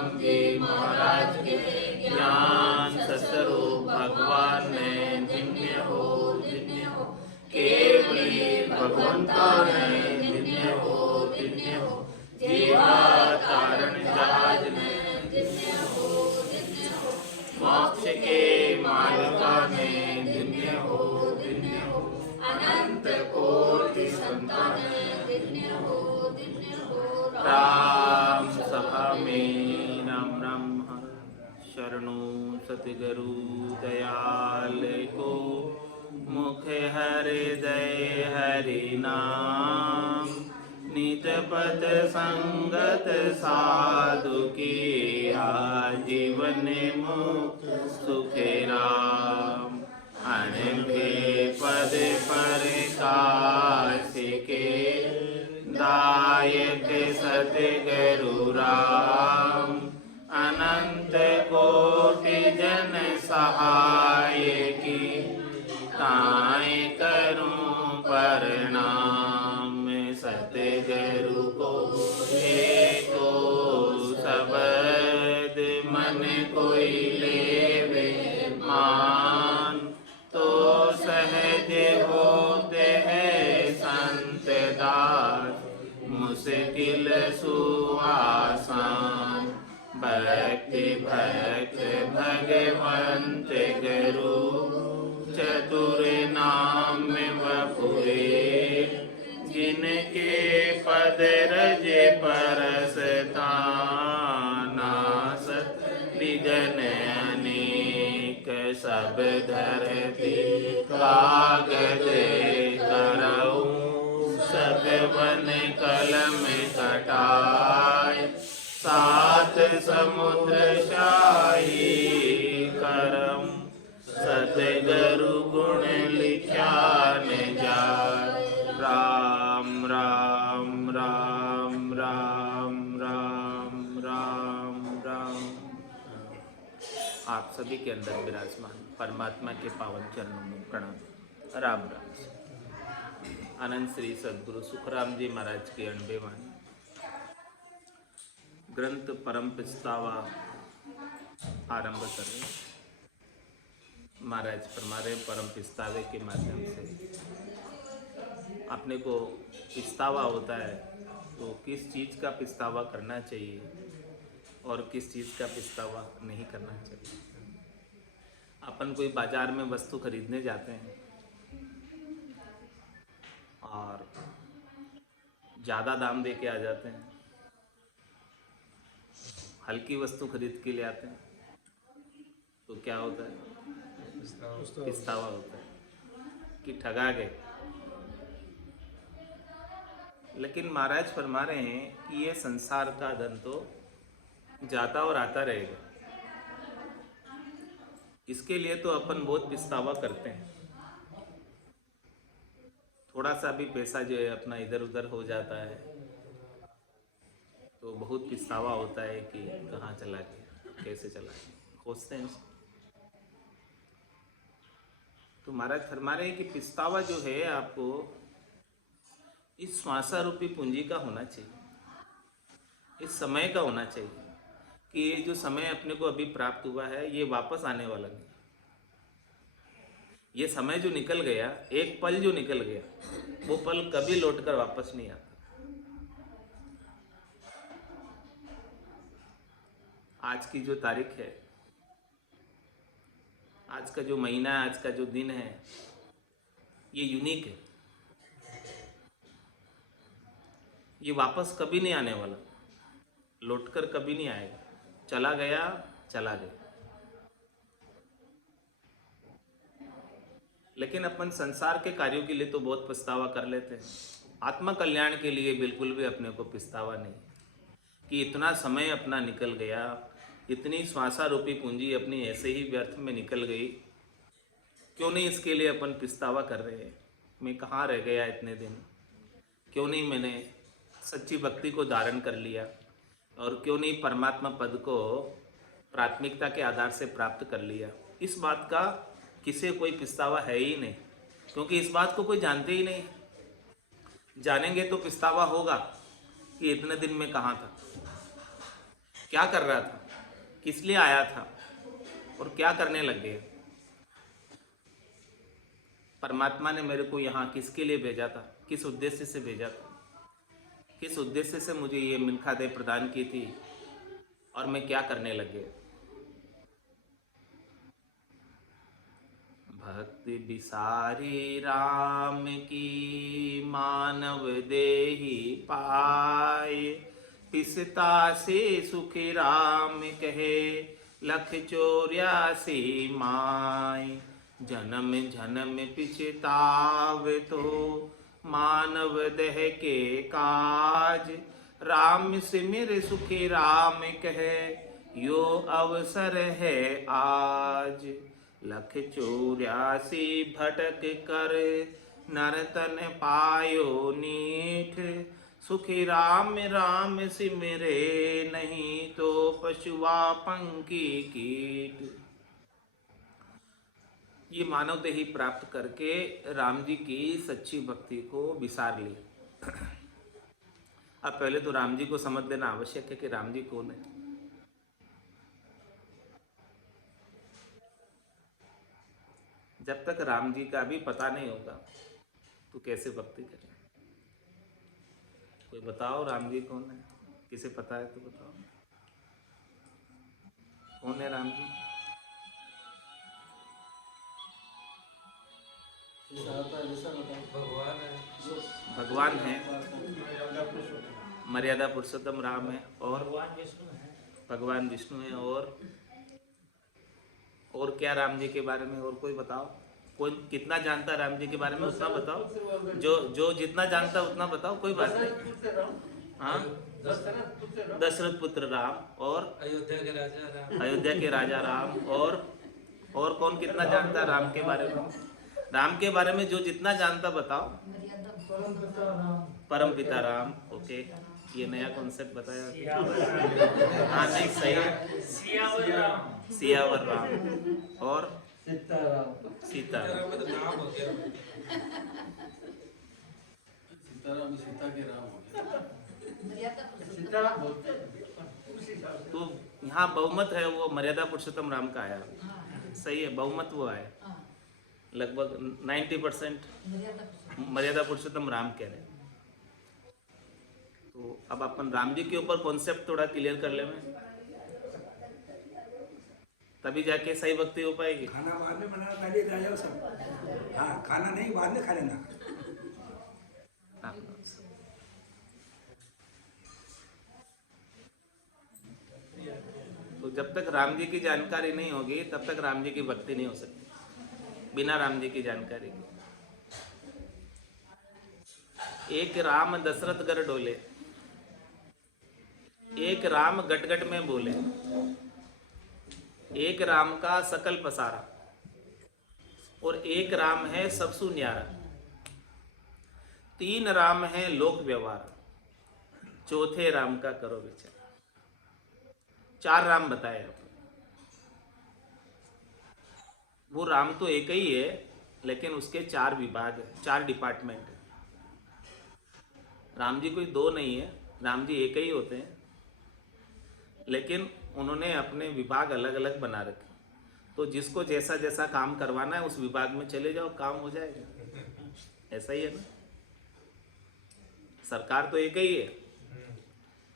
तुकाराम जी महाराज के। ज्ञान सतरूप भगवान ने धन्य हो धन्य हो। केवली भगवंता ने धन्य हो धन्य हो। जीवा तारण जहाज ने धन्य हो धन्य हो। मोक्ष के मालिका ने धन्य हो धन्य हो। अनंत कोटि संतान धन्य हो धन्य हो। राम सभा में राम राम शरणों सतगुरु दयाल को। मुख हृदय हरि नाम। नित पथ संगत साधु की। आजीवन मुक्त सुख राम। अनभे पद प्रकाश के। दायक सतगुरु राम। अनंत कोटि जन सहाय की। ताय करूं प्रणाम। सतगुरु को एको शब्द मन कोई लेवे मान। तो सहज होते हैं संत दास। मुश्किल सुआसान। भक्ति भक्त भगवंत गुरु। चतुर नाम वपुरे। जिनके पद रज परसता। नासत विघ्न अनेक। सब धरती कागज करऊं। सब वन कलम कटाय। सात समुद्र शाही करम। सतगुरु गुण लिख्या न जाय। राम राम राम राम राम राम राम। आप सभी के अंदर विराजमान परमात्मा के पावन चरणों में प्रणाम। राम राम। अनंत श्री सद्गुरु सुखराम जी महाराज के 98वां ग्रंथ परम पछतावा आरंभ करें। महाराज फरमा रहे परम पछतावे के माध्यम से अपने को पछतावा होता है तो किस चीज़ का पछतावा करना चाहिए और किस चीज़ का पछतावा नहीं करना चाहिए। अपन कोई बाजार में वस्तु खरीदने जाते हैं और ज़्यादा दाम दे के आ जाते हैं। हल्की वस्तु खरीद के ले आते हैं तो क्या होता है? पछतावा होता है कि ठगा गए। लेकिन महाराज फरमा रहे हैं कि ये संसार का धन तो जाता और आता रहेगा। इसके लिए तो अपन बहुत पछतावा करते हैं। थोड़ा सा भी पैसा जो है अपना इधर उधर हो जाता है तो बहुत पछतावा होता है कि कहाँ चला गया, कैसे चला गया, खोजते हैं उसको। तो महाराज फरमा रहे हैं कि पछतावा जो है आपको इस श्वासा रूपी पूंजी का होना चाहिए, इस समय का होना चाहिए कि ये जो समय अपने को अभी प्राप्त हुआ है ये वापस आने वाला नहीं। ये समय जो निकल गया, एक पल जो निकल गया, वो पल कभी लौटकर वापस नहीं आता। आज की जो तारीख है, आज का जो महीना है, आज का जो दिन है, ये यूनिक है। ये वापस कभी नहीं आने वाला, लौटकर कभी नहीं आएगा। चला गया, चला गया। लेकिन अपन संसार के कार्यों के लिए तो बहुत पछतावा कर लेते हैं। आत्मा कल्याण के लिए बिल्कुल भी अपने को पछतावा नहीं कि इतना समय अपना निकल गया, इतनी श्वासा रूपी पूंजी अपनी ऐसे ही व्यर्थ में निकल गई। क्यों नहीं इसके लिए अपन पछतावा कर रहे हैं? मैं कहाँ रह गया इतने दिन? क्यों नहीं मैंने सच्ची भक्ति को धारण कर लिया? और क्यों नहीं परमात्मा पद को प्राथमिकता के आधार से प्राप्त कर लिया? इस बात का किसे कोई पछतावा है ही नहीं, क्योंकि इस बात को कोई जानते ही नहीं। जानेंगे तो पछतावा होगा कि इतने दिन में कहाँ था, क्या कर रहा था, किस लिए आया था और क्या करने लग गया। परमात्मा ने मेरे को यहाँ किसके लिए भेजा था, किस उद्देश्य से भेजा था, किस उद्देश्य से मुझे ये मिल्खा दे प्रदान की थी और मैं क्या करने लग गया। भक्ति बिसारी राम की मानव देहि पाए, पिसता से सुखी राम कहे 184 माय। जन्म जन्म पिछताव तो मानव देह के काज, राम सिमिर सुखी राम कहे यो अवसर है आज। 184 भटक कर नरतन पायो नीठ, सुखी राम राम सिमरे नहीं तो पशुआ पंखी कीट। ये मानव देही प्राप्त करके राम जी की सच्ची भक्ति को विसार ली। अब पहले तो राम जी को समझ लेना आवश्यक है कि राम जी कौन है। जब तक राम जी का भी पता नहीं होगा तो कैसे भक्ति करें। कोई बताओ राम जी कौन है, किसे पता है तो बताओ कौन है राम जी। भगवान है, मर्यादा पुरुषोत्तम राम है और भगवान विष्णु है। और क्या राम जी के बारे में और कोई बताओ। कोई कितना जानता है राम जी के बारे में उतना बताओ। जो जितना जानता है उतना बताओ, कोई बात नहीं। हाँ, दशरथ पुत्र राम और अयोध्या के राजा राम। और कौन कितना जानता है राम के बारे में। राम के बारे में जो जितना जानता बताओ। परम पिता राम। ओके, ये नया कॉन्सेप्ट बताया। हाँ नहीं सही है। सियावर राम और सीता तो यहाँ बहुमत है वो मर्यादा पुरुषोत्तम राम का आया। सही है, बहुमत वो आया लगभग 90% मर्यादा पुरुषोत्तम राम कह रहे हैं। तो अब अपन राम जी के ऊपर कॉन्सेप्ट थोड़ा क्लियर कर ले में, तभी जाके सही भक्ति हो पाएगी। खाना बाद में बनाना, पहले खा जाओ सब। हाँ, खाना नहीं, बाद में खा लेना। तो जब तक राम जी की जानकारी नहीं होगी तब तक राम जी की भक्ति नहीं हो सकती, बिना राम जी की जानकारी के। एक राम दशरथ गर डोले, एक राम गट गट में बोले, एक राम का सकल पसारा, और एक राम है सबसु न्यारा। 3 राम है लोक व्यवहार, चौथे राम का करो विचार। 4 राम बताए। वो राम तो एक ही है लेकिन उसके 4 विभाग है, 4 डिपार्टमेंट है। राम जी कोई 2 नहीं है, राम जी एक ही होते हैं, लेकिन उन्होंने अपने विभाग अलग अलग बना रखे। तो जिसको जैसा जैसा काम करवाना है उस विभाग में चले जाओ, काम हो जाएगा। ऐसा ही है ना। सरकार तो एक ही है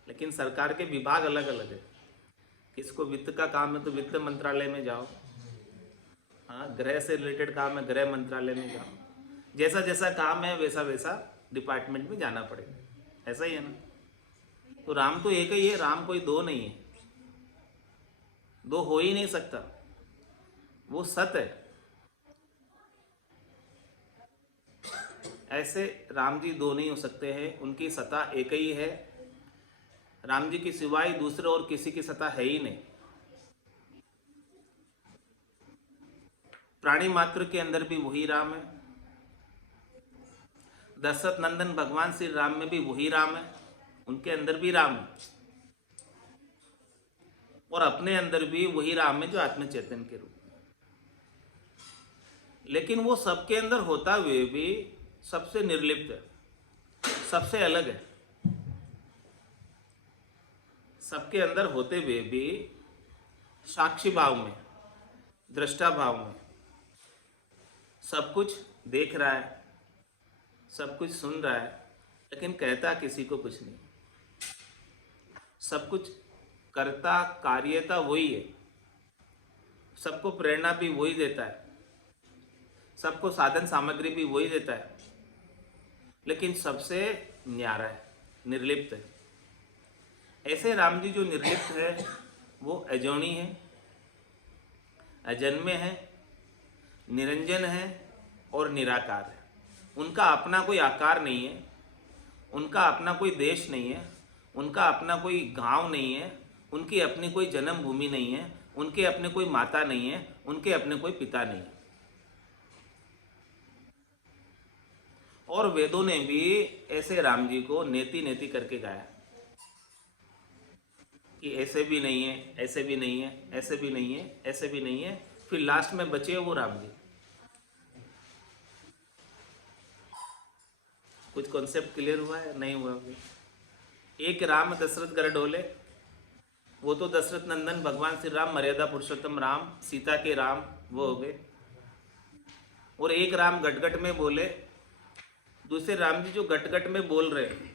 लेकिन सरकार के विभाग अलग अलग है। किसको वित्त का काम है तो वित्त मंत्रालय में जाओ, हाँ, गृह से रिलेटेड काम है गृह मंत्रालय में जाओ। जैसा जैसा काम है वैसा वैसा डिपार्टमेंट में जाना पड़ेगा। ऐसा ही है ना। तो राम तो एक ही है, राम कोई 2 नहीं है, 2 हो ही नहीं सकता, वो सत है। ऐसे राम जी 2 नहीं हो सकते हैं, उनकी सत्ता एक ही है। राम जी की सिवाय दूसरे और किसी की सत्ता है ही नहीं। प्राणी मात्र के अंदर भी वही राम है, दशरथ नंदन भगवान श्री राम में भी वही राम है, उनके अंदर भी राम है, और अपने अंदर भी वही राम है जो आत्म चैतन्य के रूप में। लेकिन वो सबके अंदर होता हुए भी सबसे निर्लिप्त है, सबसे अलग है, सबके अंदर होते हुए भी साक्षी भाव में, दृष्टा भाव में सब कुछ देख रहा है, सब कुछ सुन रहा है, लेकिन कहता किसी को कुछ नहीं। सब कुछ करता कार्यता वही है, सबको प्रेरणा भी वही देता है, सबको साधन सामग्री भी वही देता है, लेकिन सबसे न्यारा है, निर्लिप्त है। ऐसे राम जी जो निर्लिप्त है वो अजोनी है, अजन्मे है, निरंजन है और निराकार है। उनका अपना कोई आकार नहीं है, उनका अपना कोई देश नहीं है, उनका अपना कोई गांव नहीं है, उनकी अपनी कोई जन्मभूमि नहीं है, उनके अपने कोई माता नहीं है, उनके अपने कोई पिता नहीं है। और वेदों ने भी ऐसे राम जी को नेति नेति करके गाया कि ऐसे भी नहीं है, ऐसे भी नहीं है, ऐसे भी नहीं है, ऐसे भी नहीं है, फिर लास्ट में बचे वो राम जी। कुछ कॉन्सेप्ट क्लियर हुआ है? नहीं हुआ? एक राम दशरथ घर डोले, वो तो दशरथ नंदन भगवान श्री राम, मर्यादा पुरुषोत्तम राम, सीता के राम वो हो गए। और एक राम गटगट में बोले, दूसरे राम जी जो गटगट में बोल रहे हैं,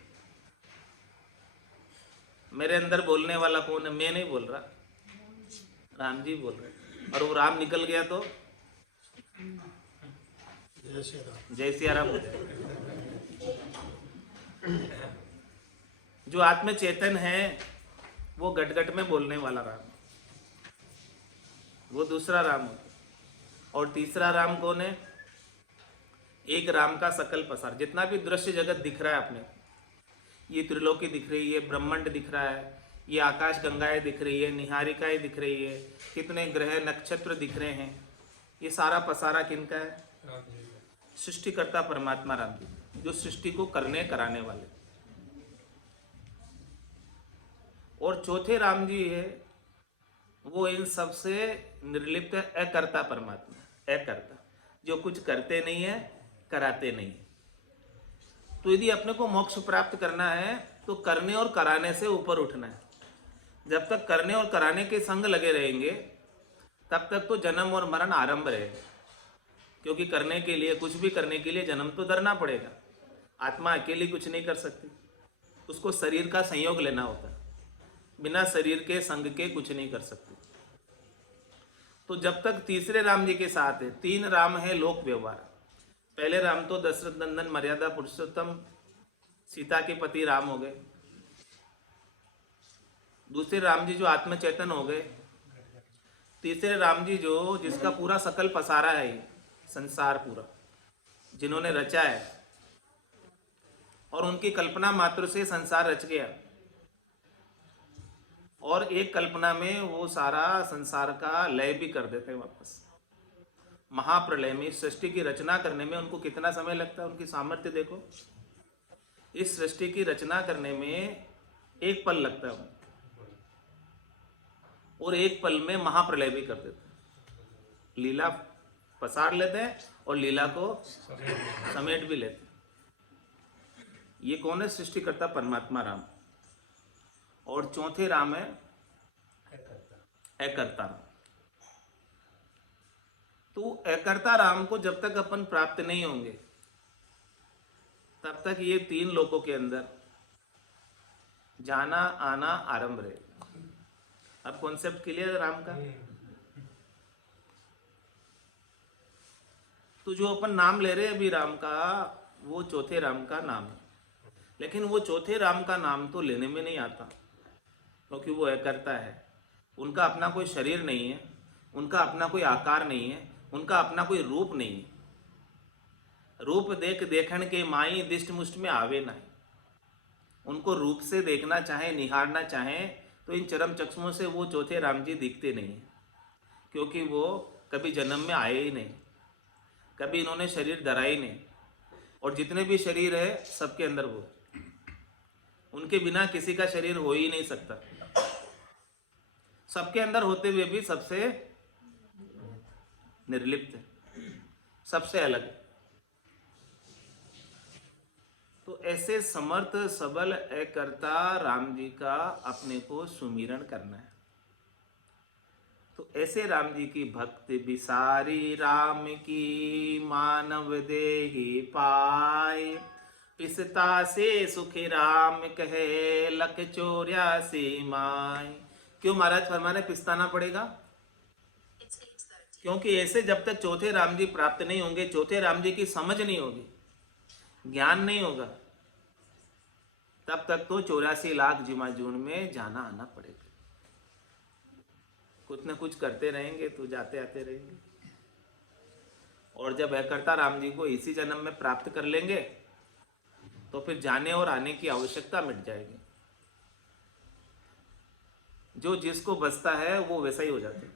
मेरे अंदर बोलने वाला कौन है? मैं नहीं बोल रहा, राम जी बोल रहे। और वो राम निकल गया तो जय सिया राम हो जाए। जो आत्म चेतन है वो गटगट में बोलने वाला राम, वो दूसरा राम है। और तीसरा राम कौन है? एक राम का सकल पसार, जितना भी दृश्य जगत दिख रहा है अपने, ये त्रिलोकी दिख रही है, ब्रह्मांड दिख रहा है, ये आकाश गंगाएं दिख रही है, निहारिकाएं दिख रही है, कितने ग्रह नक्षत्र दिख रहे हैं, ये सारा पसारा किनका है? सृष्टिकर्ता परमात्मा राम जी, जो सृष्टि को करने कराने वाले। और चौथे राम जी है वो इन सबसे निर्लिप्त अकर्ता परमात्मा, अकर्ता, जो कुछ करते नहीं है, कराते नहीं। तो यदि अपने को मोक्ष प्राप्त करना है तो करने और कराने से ऊपर उठना है। जब तक करने और कराने के संग लगे रहेंगे तब तक तो जन्म और मरण आरंभ रहेगा, क्योंकि करने के लिए, कुछ भी करने के लिए जन्म तो धरना पड़ेगा। आत्मा अकेली कुछ नहीं कर सकती, उसको शरीर का संयोग लेना होता है, बिना शरीर के संग के कुछ नहीं कर सकती। तो जब तक तीसरे राम जी के साथ है, तीन राम है लोक व्यवहार। पहले राम तो दशरथ नंदन मर्यादा पुरुषोत्तम सीता के पति राम हो गए, दूसरे राम जी जो आत्म चेतन हो गए, तीसरे राम जी जो जिसका पूरा सकल पसारा है, संसार पूरा जिन्होंने रचा है, और उनकी कल्पना मात्र से संसार रच गया, और एक कल्पना में वो सारा संसार का लय भी कर देते हैं वापस। महाप्रलय में सृष्टि की रचना करने में उनको कितना समय लगता है, उनकी सामर्थ्य देखो। इस सृष्टि की रचना करने में एक पल लगता है, और एक पल में महाप्रलय भी कर देते हैं। लीला पसार लेते हैं और लीला को समेट भी लेते हैं। ये कौन है? सृष्टिकर्ता परमात्मा राम। और चौथे राम है अकर्ता राम। तो अकर्ता राम को जब तक अपन प्राप्त नहीं होंगे तब तक ये तीन लोकों के अंदर जाना आना आरंभ रहेगा। अब कॉन्सेप्ट क्लियर है राम का? तो जो अपन नाम ले रहे हैं अभी राम का, वो चौथे राम का नाम है, लेकिन वो चौथे राम का नाम तो लेने में नहीं आता, क्योंकि वो अकर्ता है। उनका अपना कोई शरीर नहीं है, उनका अपना कोई आकार नहीं है, उनका अपना कोई रूप नहीं है। रूप देख देखण के माई दिष्ट मुष्ट में आवे नहीं। उनको रूप से देखना चाहे, निहारना चाहे, तो इन चरम चक्षुओं से वो चौथे राम जी दिखते नहीं हैं, क्योंकि वो कभी जन्म में आए ही नहीं, कभी इन्होंने शरीर धरा ही नहीं। और जितने भी शरीर है सबके अंदर वो, उनके बिना किसी का शरीर हो ही नहीं सकता। सबके अंदर होते हुए भी सबसे निर्लिप्त है, सबसे अलग। तो ऐसे समर्थ सबल एकर्ता राम जी का अपने को सुमिरन करना है। तो ऐसे राम जी की भक्ति बिसारी राम की मानव देहि पाए, पिसता से सुखी राम कहे लख 84 माय। क्यों महाराज फरमा रहे पिसताना पड़ेगा? क्योंकि ऐसे जब तक चौथे राम जी प्राप्त नहीं होंगे, चौथे राम जी की समझ नहीं होगी, ज्ञान नहीं होगा, तब तक तो 84 लाख जिमाजून में जाना आना पड़ेगा। कुछ न कुछ करते रहेंगे तो जाते आते रहेंगे। और जब एकर्ता राम जी को इसी जन्म में प्राप्त कर लेंगे तो फिर जाने और आने की आवश्यकता मिट जाएगी। जो जिसको बसता है वो वैसा ही हो जाता है,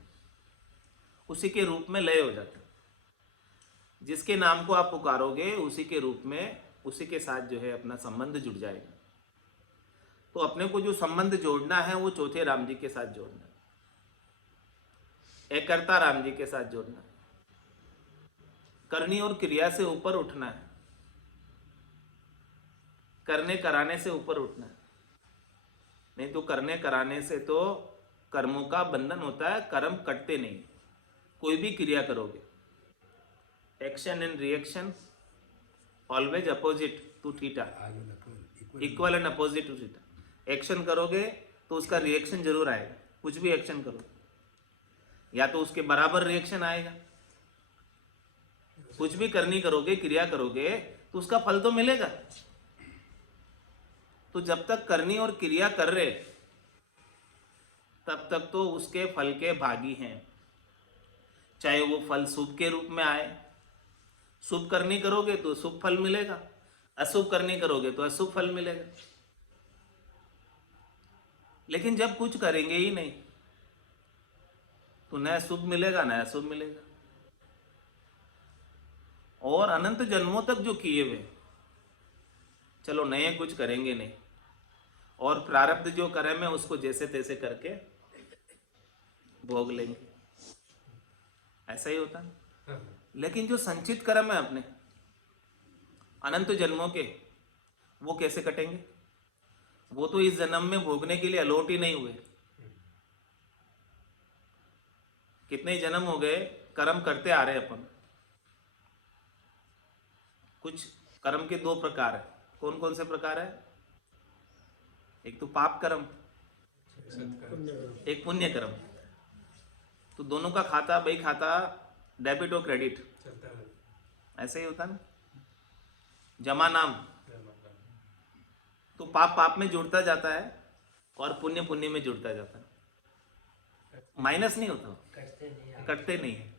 उसी के रूप में लय हो जाता है। जिसके नाम को आप पुकारोगे उसी के रूप में, उसी के साथ जो है अपना संबंध जुड़ जाएगा। तो अपने को जो संबंध जोड़ना है वो चौथे राम जी के साथ जोड़ना है, एकर्ता राम जी के साथ जोड़ना है, करनी और क्रिया से ऊपर उठना है, करने कराने से ऊपर उठना है। नहीं तो करने कराने से तो कर्मों का बंधन होता है, कर्म कटते नहीं। कोई भी क्रिया करोगे, action and reaction always opposite to theta, equal and opposite to theta. Action करोगे तो उसका रिएक्शन जरूर आएगा। कुछ भी एक्शन करो, या तो उसके बराबर रिएक्शन आएगा। कुछ भी करनी करोगे, क्रिया करोगे तो उसका फल तो मिलेगा। तो जब तक करनी और क्रिया कर रहे तब तक तो उसके फल के भागी हैं, चाहे वो फल शुभ के रूप में आए। शुभ करनी करोगे तो शुभ फल मिलेगा, अशुभ करनी करोगे तो अशुभ फल मिलेगा। लेकिन जब कुछ करेंगे ही नहीं तो न शुभ मिलेगा न अशुभ मिलेगा। और अनंत जन्मों तक जो किए हुए, चलो नए कुछ करेंगे नहीं, और प्रारब्ध जो कर्म है उसको जैसे तैसे करके भोग लेंगे, ऐसा ही होता है। लेकिन जो संचित कर्म है अपने अनंत जन्मों के, वो कैसे कटेंगे? वो तो इस जन्म में भोगने के लिए अलॉट ही नहीं हुए। कितने जन्म हो गए कर्म करते आ रहे अपन। कुछ कर्म के दो प्रकार है। कौन कौन से प्रकार है? एक तो पाप कर्म, एक पुण्य कर्म। तो दोनों का खाता भाई खाता डेबिट और क्रेडिट, ऐसे ही होता ना, जमा नाम। तो पाप पाप में जुड़ता जाता है और पुण्य पुण्य में जुड़ता जाता है। माइनस नहीं होता, कटते नहीं है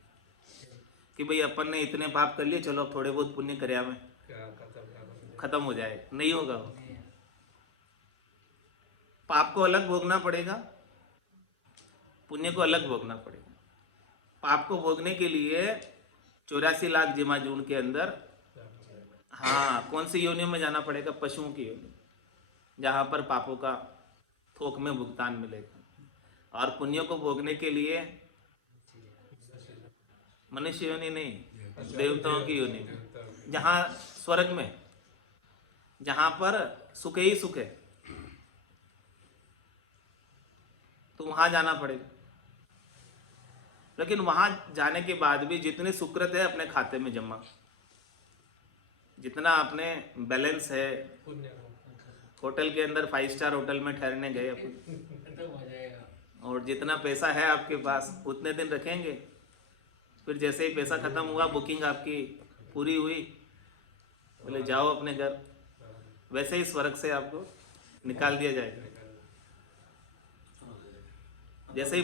कि भाई अपन ने इतने पाप कर लिए, चलो अब थोड़े बहुत पुण्य करे में खत्म हो जाए, नहीं होगा वो। पाप को अलग भोगना पड़ेगा, पुण्य को अलग भोगना पड़ेगा। पाप को भोगने के लिए 84 लाख जिमाजून के अंदर, हाँ, कौन सी योनियों में जाना पड़ेगा? पशुओं की योनि, जहां पर पापों का थोक में भुगतान मिलेगा। और पुण्यों को भोगने के लिए मनुष्य योनि नहीं, देवताओं की योनि, जहां स्वर्ग में, जहां पर सुख ही सुख है, तो वहां जाना पड़ेगा। लेकिन वहां जाने के बाद भी जितने सुकृत है अपने खाते में जमा, जितना अपने बैलेंस है, होटल के अंदर 5 स्टार होटल में ठहरने गए अपन, और जितना पैसा है आपके पास उतने दिन रखेंगे। फिर जैसे ही पैसा खत्म हुआ, बुकिंग आपकी पूरी हुई, बोले जाओ अपने घर, वैसे ही स्वर्ग से आपको निकाल दिया जाएगा। जैसे ही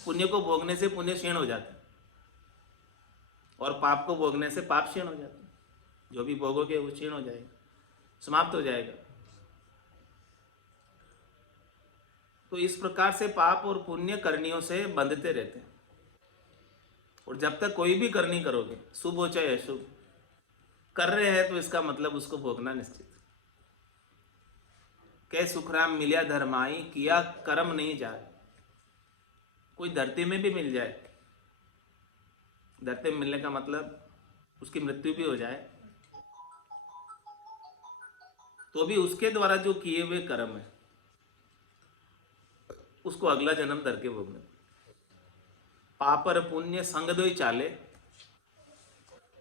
पुण्य को भोगने से पुण्य क्षीण हो जाता है, और पाप को भोगने से पाप क्षीण हो जाता है। जो भी भोगोगे वो क्षीण हो जाएगा, समाप्त हो जाएगा। तो इस प्रकार से पाप और पुण्य करनियों से बंधते रहते हैं। और जब तक कोई भी करनी करोगे, शुभ हो चाहे अशुभ, कर रहे हैं तो इसका मतलब उसको भोगना निश्चित। कै सुखराम मिलिया धर्माई, किया कर्म नहीं जाए। कोई धरती में भी मिल जाए, धरती में मिलने का मतलब उसकी मृत्यु भी हो जाए, तो भी उसके द्वारा जो किए हुए कर्म है उसको अगला जन्म धर के भोगना। पापर पुण्य संग दोई चाले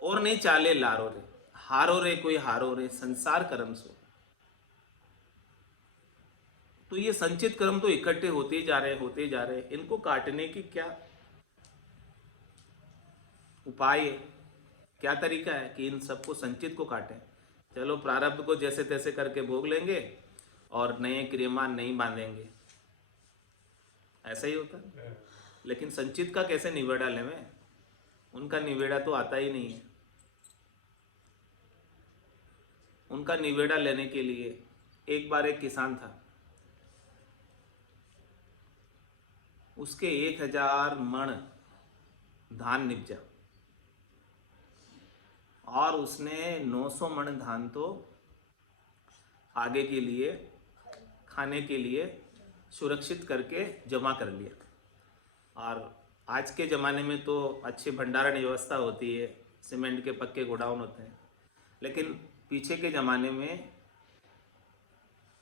और नहीं चाले लारो रे, हारो रे कोई हारो रे संसार कर्म सो। तो ये संचित कर्म तो इकट्ठे होते ही जा रहे होते ही जा रहे, इनको काटने की क्या उपाय है, क्या तरीका है कि इन सबको संचित को काटें। चलो प्रारब्ध को जैसे तैसे करके भोग लेंगे और नए क्रियमान नहीं बांधेंगे, ऐसा ही होता है। लेकिन संचित का कैसे निबेड़ा लें, उनका निबेड़ा तो आता ही नहीं है। उनका निबेड़ा लेने के लिए एक बार एक किसान था, उसके 1000 मण धान निपजा और उसने 900 मण धान तो आगे के लिए खाने के लिए सुरक्षित करके जमा कर लिया। और आज के ज़माने में तो अच्छी भंडारण व्यवस्था होती है, सीमेंट के पक्के गोडाउन होते हैं, लेकिन पीछे के ज़माने में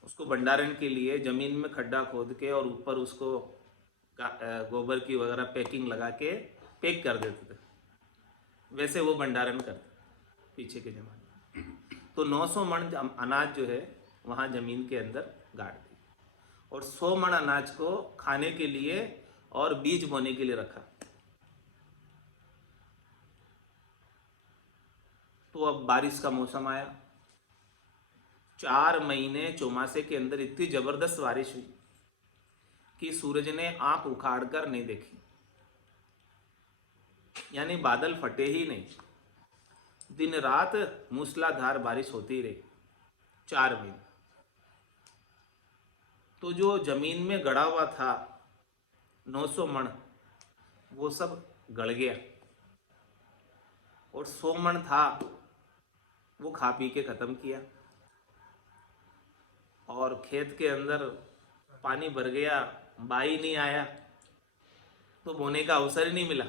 उसको भंडारण के लिए ज़मीन में खड्डा खोद के और ऊपर उसको गोबर की वगैरह पैकिंग लगा के पैक कर देते थे, वैसे वो भंडारण करते पीछे के ज़माने में। तो 900 मण अनाज जो है वहाँ ज़मीन के अंदर गाड़ दी और 100 मण अनाज को खाने के लिए और बीज बोने के लिए रखा। तो अब बारिश का मौसम आया, 4 महीने चौमासे के अंदर इतनी ज़बरदस्त बारिश हुई कि सूरज ने आंख उखाड़ कर नहीं देखी, यानी बादल फटे ही नहीं, दिन रात मूसलाधार बारिश होती रही 4 महीने। तो जो जमीन में गड़ा हुआ था 900 मण वो सब गड़ गया और 100 मण था वो खा पी के खत्म किया। और खेत के अंदर पानी भर गया, बाई नहीं आया, तो बोने का अवसर ही नहीं मिला।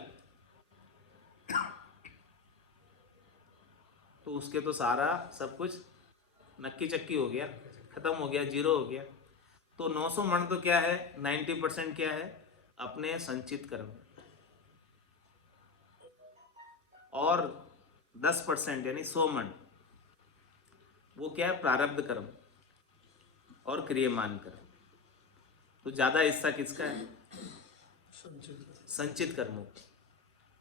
तो उसके तो सारा सब कुछ नक्की चक्की हो गया, खत्म हो गया, जीरो हो गया। तो 900 मण तो क्या है, 90% क्या है, अपने संचित कर्म, और 10% यानी 100 मण वो क्या है, प्रारब्ध कर्म और क्रियमान कर्म। तो ज्यादा हिस्सा किसका है, संचित कर्मों।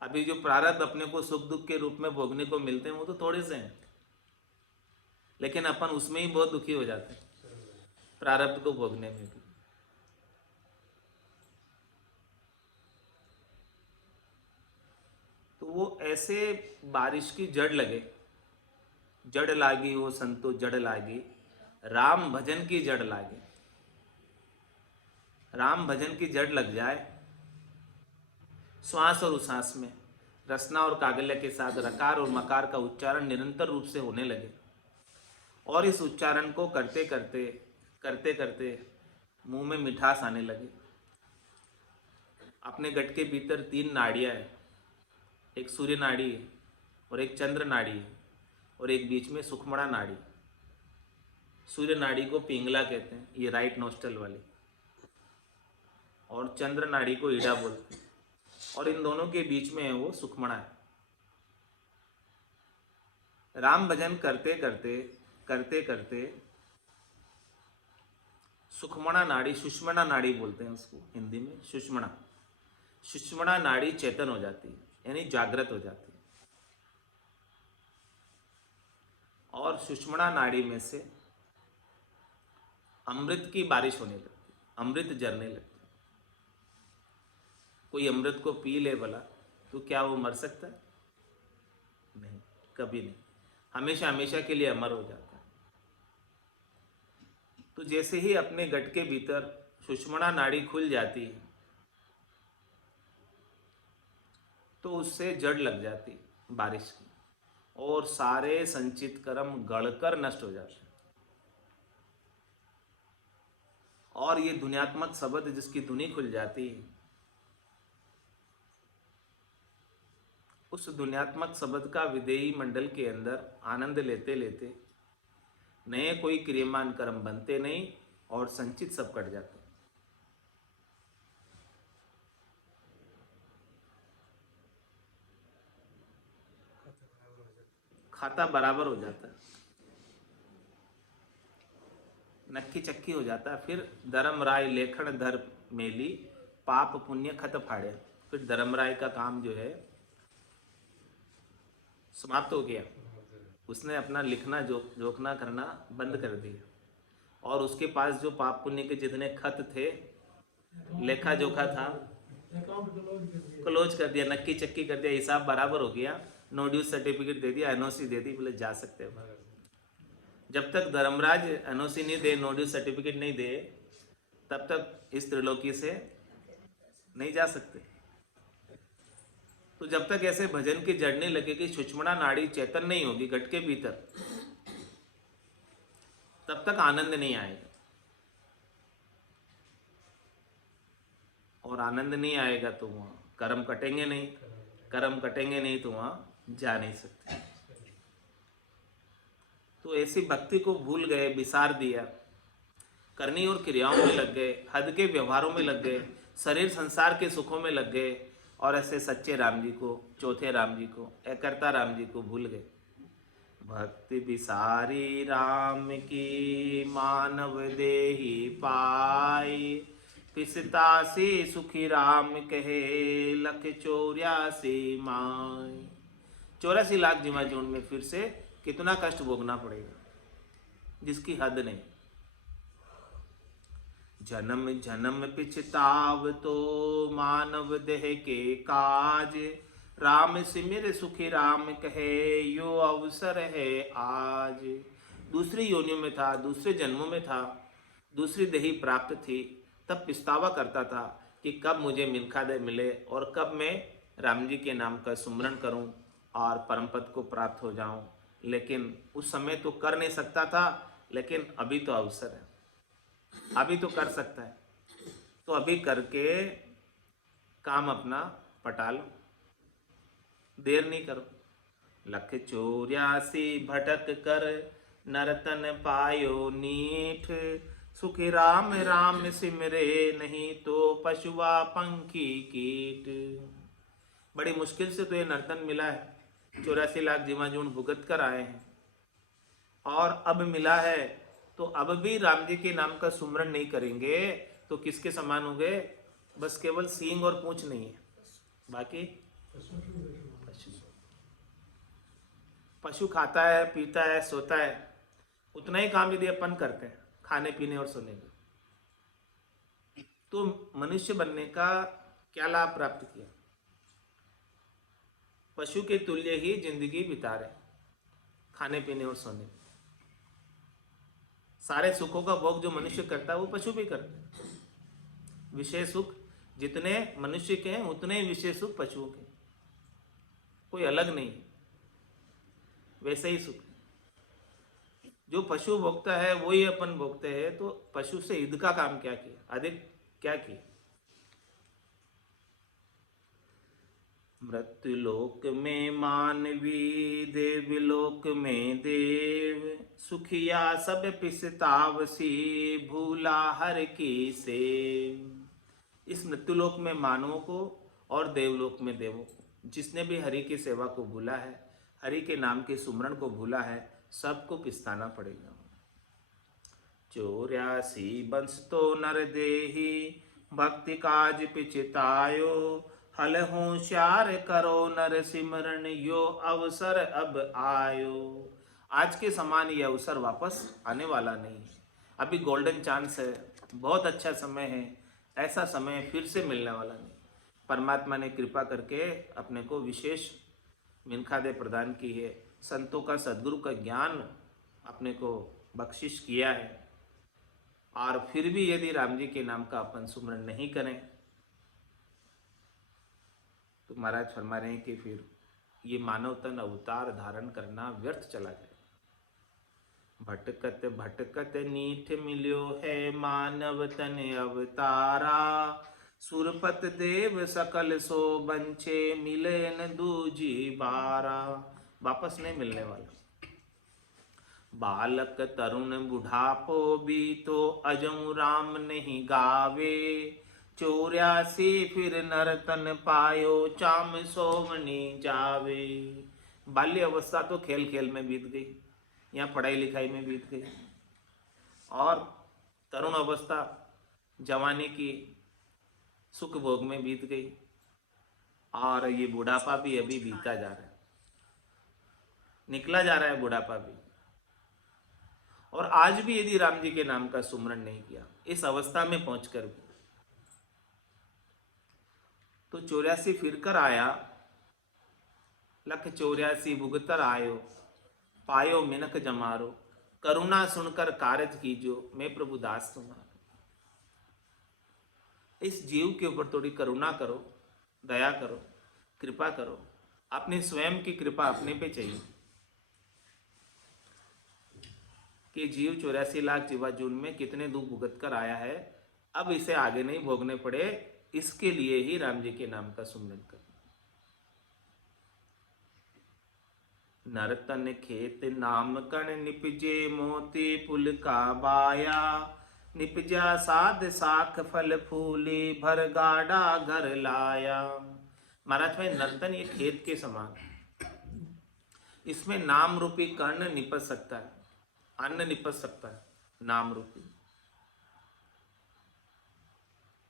अभी जो प्रारब्ध अपने को सुख दुख के रूप में भोगने को मिलते हैं वो तो थोड़े से हैं, लेकिन अपन उसमें ही बहुत दुखी हो जाते हैं, प्रारब्ध को भोगने में भी। तो वो ऐसे बारिश की जड़ लगे, जड़ लागी वो संतो जड़ लागी, राम भजन की जड़ लागे। राम भजन की जड़ लग जाए, श्वास और उच्छ्वास में रसना और कागल्य के साथ रकार और मकार का उच्चारण निरंतर रूप से होने लगे, और इस उच्चारण को करते करते करते करते मुंह में मिठास आने लगे। अपने गट के भीतर 3 नाड़ियाँ हैं, एक सूर्य नाड़ी है और एक चंद्र नाड़ी है और एक बीच में सुखमणा नाड़ी। सूर्य नाड़ी को पिंगला कहते हैं, ये राइट नोस्टल वाली, और चंद्र नाड़ी को ईड़ा बोलते हैं, और इन दोनों के बीच में है वो सुखमणा है। राम भजन करते करते करते करते सुखमणा नाड़ी, सुषमणा नाड़ी बोलते हैं उसको हिंदी में, सुषमणा, सुषमणा नाड़ी चेतन हो जाती है, यानी जागृत हो जाती है, और सुषमणा नाड़ी में से अमृत की बारिश होने लगती है, अमृत झरने लगती है। कोई अमृत को पी ले भला तो क्या वो मर सकता है? नहीं, कभी नहीं, हमेशा हमेशा के लिए अमर हो जाता है। तो जैसे ही अपने गट के भीतर सुषमणा नाड़ी खुल जाती है तो उससे जड़ लग जाती है बारिश की, और सारे संचित कर्म गड़कर नष्ट हो जाते हैं। और ये दुनियात्मक शब्द जिसकी धुनी खुल जाती है, उस दुनियात्मक शब्द का विदेही मंडल के अंदर आनंद लेते लेते नए कोई क्रियमान कर्म बनते नहीं और संचित सब कट जाते। खाता बराबर हो जाता है, नक्की चक्की हो जाता है। फिर धर्म राय लेखन धर मेली, पाप पुण्य खत फाड़े। फिर धर्म राय का काम जो है समाप्त हो गया। उसने अपना लिखना जोखना करना बंद कर दिया और उसके पास जो पाप पुण्य के जितने खत थे, लेखा जोखा था, क्लोज कर दिया, नक्की चक्की कर दिया, हिसाब बराबर हो गया, नो ड्यूज सर्टिफिकेट दे दिया, एनओसी दे दी, बोले जा सकते हो। जब तक धर्मराज एनओसी नहीं दे, नो ड्यूज सर्टिफिकेट नहीं दे, तब तक इस त्रिलोकी से नहीं जा सकते। तो जब तक ऐसे भजन की जड़ने लगे कि सुषुम्ना नाड़ी चेतन नहीं होगी घट के भीतर, तब तक आनंद नहीं आएगा। और आनंद नहीं आएगा तो वहां कर्म कटेंगे नहीं, कर्म कटेंगे नहीं तो वहां जा नहीं सकते। तो ऐसी भक्ति को भूल गए, विसार दिया, करनी और क्रियाओं में लग गए, हद के व्यवहारों में लग गए, शरीर संसार के सुखों में लग गए और ऐसे सच्चे राम जी को, चौथे राम जी को, एकर्ता राम जी को भूल गए। भक्ति विसारी राम की मानव देही पाई, पिसतासी सुखी राम कहे लख 84 माई। 84 लाख जिमा जोन में फिर से कितना कष्ट भोगना पड़ेगा जिसकी हद नहीं। जन्म जन्म पिछताव तो मानव देह के काज, राम सिमिर सुखी राम कहे यो अवसर है आज। दूसरी योनियों में था, दूसरे जन्मों में था, दूसरी देही प्राप्त थी, तब पछतावा करता था कि कब मुझे मिल्खादय मिले और कब मैं राम जी के नाम का सुमरण करूं और परम पद को प्राप्त हो जाऊं। लेकिन उस समय तो कर नहीं सकता था, लेकिन अभी तो अवसर है, अभी तो कर सकता है। तो अभी करके काम अपना पटा लो, देर नहीं करो। लख 84 भटक कर नरतन पायो नीठ, सुखी राम राम सिमरे नहीं तो पशुआ पंखी कीट। बड़ी मुश्किल से तो ये नर्तन मिला है, 84 लाख जीवाजून भुगत कर आए हैं और अब मिला है। तो अब भी राम जी के नाम का सुमरण नहीं करेंगे तो किसके समान हो गए? बस केवल सींग और पूंछ नहीं है, बाकी पशु। पशु खाता है, पीता है, सोता है, उतना ही काम यदि अपन करते हैं, खाने पीने और सोने का, तो मनुष्य बनने का क्या लाभ प्राप्त किया? पशु के तुल्य ही जिंदगी बिता रहे, खाने पीने और सोने में। सारे सुखों का भोग जो मनुष्य करता है वो पशु भी करते हैं। विषय सुख जितने मनुष्य के हैं उतने ही विषय सुख पशुओं के, कोई अलग नहीं। वैसे ही सुख जो पशु भोगता है वही अपन भोगते हैं। तो पशु से ईद का काम क्या किया, अधिक क्या किया? मृत्युलोक में मानवी, देवलोक में देव, सुखिया सब पिसतावसी, भूला हर की सेव। इस मृत्युलोक में मानवों को और देवलोक में देवों को, जिसने भी हरि की सेवा को भूला है, हरि के नाम के सुमरण को भूला है, सबको पिसताना पड़ेगा। 84 बंस तो नर देही, भक्ति काज पिछतायो, हल होशियार करो नर सिमरण, यो अवसर अब आयो। आज के समान ये अवसर वापस आने वाला नहीं है। अभी गोल्डन चांस है, बहुत अच्छा समय है, ऐसा समय फिर से मिलने वाला नहीं। परमात्मा ने कृपा करके अपने को विशेष मिनखादे प्रदान की है, संतों का सद्गुरु का ज्ञान अपने को बख्शिश किया है। और फिर भी यदि राम जी के नाम का अपन सुमरण नहीं करें तो महाराज फरमा रहे हैं कि फिर ये मानव तन अवतार धारण करना व्यर्थ चला जाए। भटकत भटकत नीठ मिल्यो है मानव तन अवतारा, सुरपत देव सकल सो बंचे, मिले न दूजी बारा। वापस नहीं मिलने वाला। बालक तरुण बुढ़ापो भी तो अजऊ राम नहीं गावे। 84 फिर नर्तन पायो चाम सोवनी जावे। बाल्य अवस्था तो खेल खेल में बीत गई या पढ़ाई लिखाई में बीत गई, और तरुण अवस्था जवानी की सुख भोग में बीत गई, और ये बुढ़ापा भी अभी बीता जा रहा है, निकला जा रहा है बुढ़ापा भी। और आज भी यदि राम जी के नाम का सुमरण नहीं किया इस अवस्था में पहुंचकर भी, तो 84 फिर कर आया, लख 84 भुगतर आयो, पायो मिनक जमारो, करुणा सुनकर कारज कीजो, मैं प्रभु दास तुम्हारा। इस जीव के ऊपर थोड़ी करुणा करो, दया करो, कृपा करो। अपनी स्वयं की कृपा अपने पे चाहिए कि जीव 84 लाख जीवाजून में कितने दुख भुगत कर आया है, अब इसे आगे नहीं भोगने पड़े, इसके लिए ही राम जी के नाम का सुमरन कर। नरतन खेत नाम कण निपजे, मोती पुल का बाया, निपजा साध साख फल फूले, भर गाड़ा घर लाया। महाराज भाई, नर्तन ये खेत के समान, इसमें नाम रूपी कर्ण निपट सकता है, अन्न निपट सकता है नाम रूपी,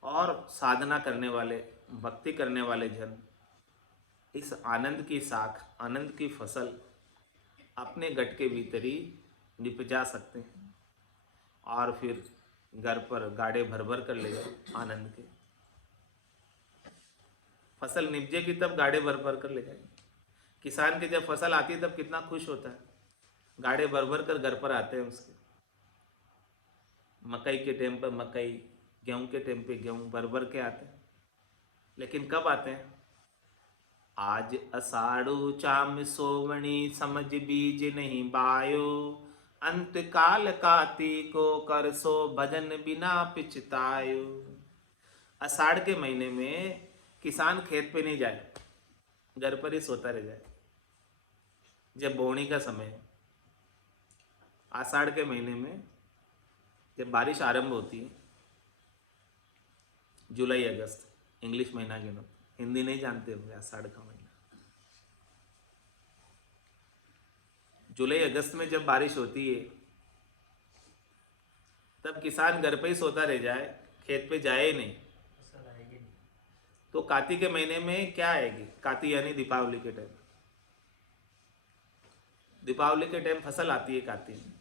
और साधना करने वाले, भक्ति करने वाले जन इस आनंद की साख, आनंद की फसल अपने गट के भीतर ही निपजा सकते हैं, और फिर घर पर गाड़े भर भर कर ले जाओ आनंद के। फसल निपजेगी तब गाड़े भर भर कर ले जाएंगे। किसान के जब फसल आती है तब कितना खुश होता है, गाड़े भर भर कर घर पर आते हैं उसके। मकई के टाइम पर मकई, गेहूं के टाइम पे गेहूं भर भर के आते हैं। लेकिन कब आते हैं? आज अषाढ़ु चाम सोवणी, समझ बीज नहीं बायो, अंत काल कार्तिको कर सो, भजन बिना पिछतायो। अषाढ़ के महीने में किसान खेत पे नहीं जाए, घर पर ही सोता रह जाए। जब बोवनी का समय है, आषाढ़ के महीने में जब बारिश आरंभ होती है, जुलाई अगस्त इंग्लिश महीना गिनो, हिंदी नहीं जानते होंगे, आषाढ़ का महीना। जुलाई अगस्त में जब बारिश होती है तब किसान घर पे ही सोता रह जाए, खेत पे जाए ही नहीं, तो कार्तिक के महीने में क्या आएगी? कार्तिक यानी दीपावली के टाइम, दीपावली के टाइम फसल आती है कार्तिक में।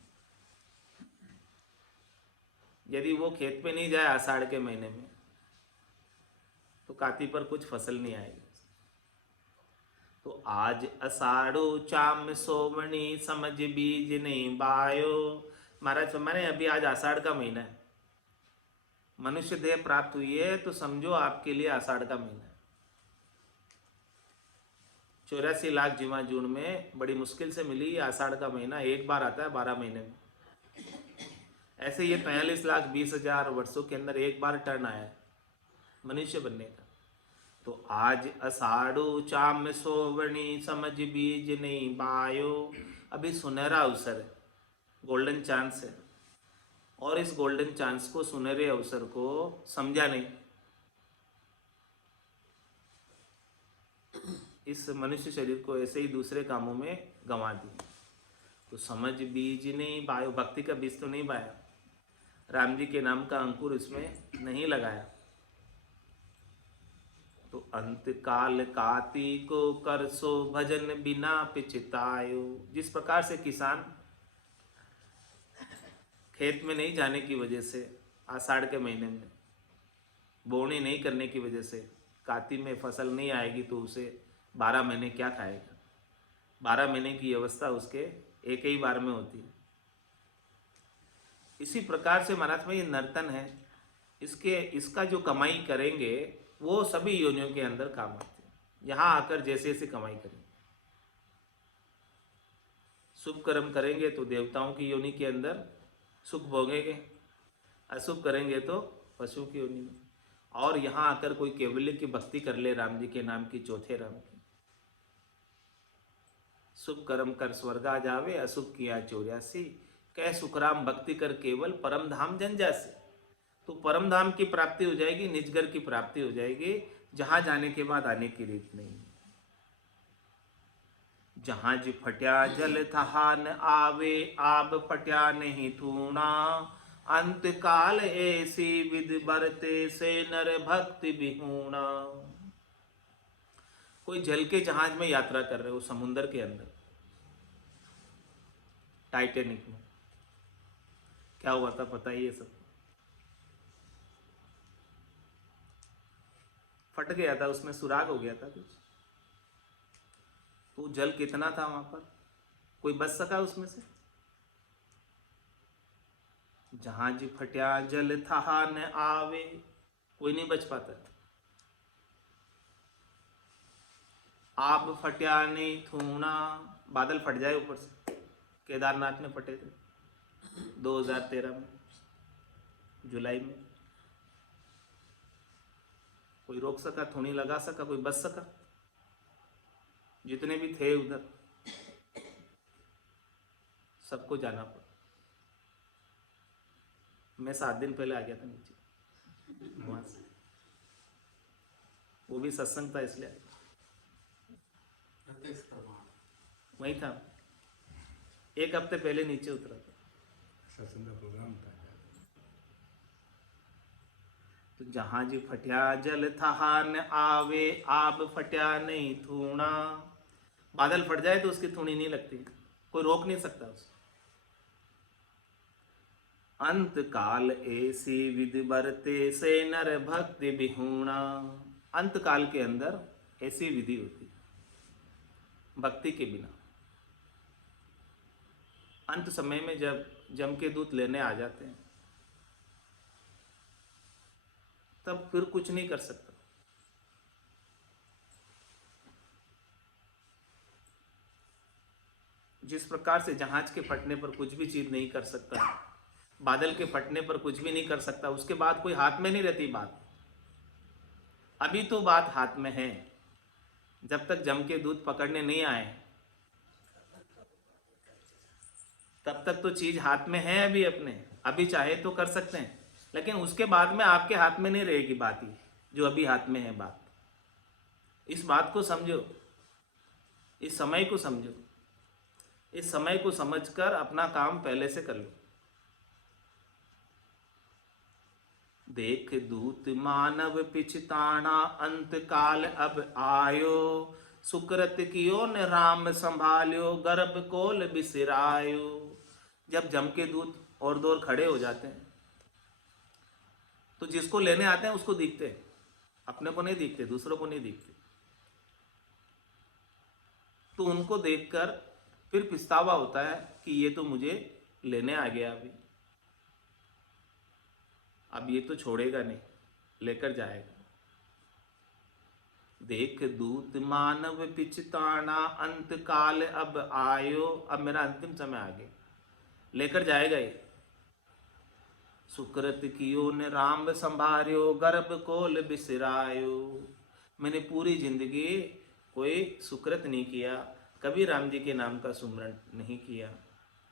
यदि वो खेत पे नहीं जाए आषाढ़ के महीने में तो कार्तिक पर कुछ फसल नहीं आएगी। तो आज अषाढ़ो चाम सोवणी, समझ बीज नहीं बायो। महाराज माने अभी आज आषाढ़ का महीना है, मनुष्य देह प्राप्त हुई है तो समझो आपके लिए आषाढ़ का महीना है। 84 लाख जीवा जून में बड़ी मुश्किल से मिली आषाढ़ का महीना, एक बार आता है 12 महीने में। ऐसे ये 43 लाख 20 हजार वर्षों के अंदर एक बार टर्न आया है मनुष्य बनने का। तो आज अषाढ़ो चाम सोवणी, समझ बीज नहीं बायो। अभी सुनहरा अवसर है, गोल्डन चांस है, और इस गोल्डन चांस को, सुनहरे अवसर को समझा नहीं। इस मनुष्य शरीर को ऐसे ही दूसरे कामों में गंवा दिया। तो समझ बीज नहीं बायो, भक्ति का बीज तो नहीं बाया, राम जी के नाम का अंकुर इसमें नहीं लगाया। तो अंत काल कार्तिको कर सो, भजन बिना पिछतायो। जिस प्रकार से किसान खेत में नहीं जाने की वजह से, आषाढ़ के महीने में बोवनी नहीं करने की वजह से कार्तिक में फसल नहीं आएगी, तो उसे 12 महीने क्या खाएगा? 12 महीने की अवस्था उसके एक ही बार में होती है। इसी प्रकार से महाराज में ये नर्तन है, इसका जो कमाई करेंगे वो सभी योनियों के अंदर काम आते हैं। यहाँ आकर जैसे जैसे कमाई करेंगे, शुभ कर्म करेंगे तो देवताओं की योनि के अंदर सुख भोगेंगे, अशुभ करेंगे तो पशु की योनि में। और यहाँ आकर कोई केवल्य की भक्ति कर ले राम जी के नाम की, चौथे राम की, शुभ कर्म कर स्वर्गा जावे, अशुभ किया 84। कह सुखराम भक्ति कर केवल, परम धाम जन जासे। तो परम धाम की प्राप्ति हो जाएगी, निजगर की प्राप्ति हो जाएगी, जहां जाने के बाद आने की रीत नहीं। जहां जी फट्या जल थहा न आवे, आब फट्या नहीं थूणा। अंत काल ऐसी विधि बरते, से नर भक्ति बिहूणा। कोई जल के जहाज में यात्रा कर रहे हो, समुद्र के अंदर, टाइटैनिक में क्या हुआ था पता ही है सब। फट गया था, उसमें सुराग हो गया था कुछ। तो जल कितना था वहां पर, कोई बच सका उसमें से? जहां जी फट्या जल था न आवे, कोई नहीं बच पाता। आप फट्या नहीं थूना, बादल फट जाए ऊपर से। केदारनाथ में फटे थे 2013 में जुलाई में। कोई रोक सका, थूनी लगा सका, कोई बच सका? जितने भी थे उधर सबको जाना पड़ा। मैं 7 दिन पहले आ गया था नीचे वहां से, वो भी सत्संग था इसलिए वही था। 1 हफ्ते पहले नीचे उतरा था। सत्संग का प्रोग्राम था। तो जहां जी फट्या जल था न आवे, आप फट्या नहीं थूणा। बादल फट जाए तो उसकी थूणी नहीं लगती, कोई रोक नहीं सकता उसको। अंत काल ऐसी विधि बरते, से नर भक्ति बिहूणा। अंत काल के अंदर ऐसी विधि होती भक्ति के बिना। अंत समय में जब जम के दूत लेने आ जाते हैं, तब फिर कुछ नहीं कर सकता। जिस प्रकार से जहाज के फटने पर कुछ भी चीज नहीं कर सकता, बादल के फटने पर कुछ भी नहीं कर सकता, उसके बाद कोई हाथ में नहीं रहती बात। अभी तो बात हाथ में है, जब तक जम के दूध पकड़ने नहीं आए तब तक तो चीज हाथ में है अभी अपने, अभी चाहे तो कर सकते हैं, लेकिन उसके बाद में आपके हाथ में नहीं रहेगी बात ही, जो अभी हाथ में है बात। इस बात को समझो, इस समय को समझो, इस समय को समझकर अपना काम पहले से कर लो। देख दूत मानव पिछताना, अंत काल अब आयो। सुकृत कियो न राम संभालियो, गर्भ कोल बिसरायो। जब जम के दूत और दौर खड़े हो जाते हैं तो जिसको लेने आते हैं उसको दिखते हैं, अपने को नहीं दिखते, दूसरों को नहीं दिखते। तो उनको देखकर फिर पछतावा होता है कि ये तो मुझे लेने आ गया, अभी अब ये तो छोड़ेगा नहीं, लेकर जाएगा। देख दूत मानव पिछताना, अंत काल अब आयो। अब मेरा अंतिम समय आ गया, लेकर जाएगा ये। सुकृत कियो ने राम संभार्यो, गर्भ कोल बिसरायो। मैंने पूरी जिंदगी कोई सुकृत नहीं किया, कभी राम जी के नाम का सुमरण नहीं किया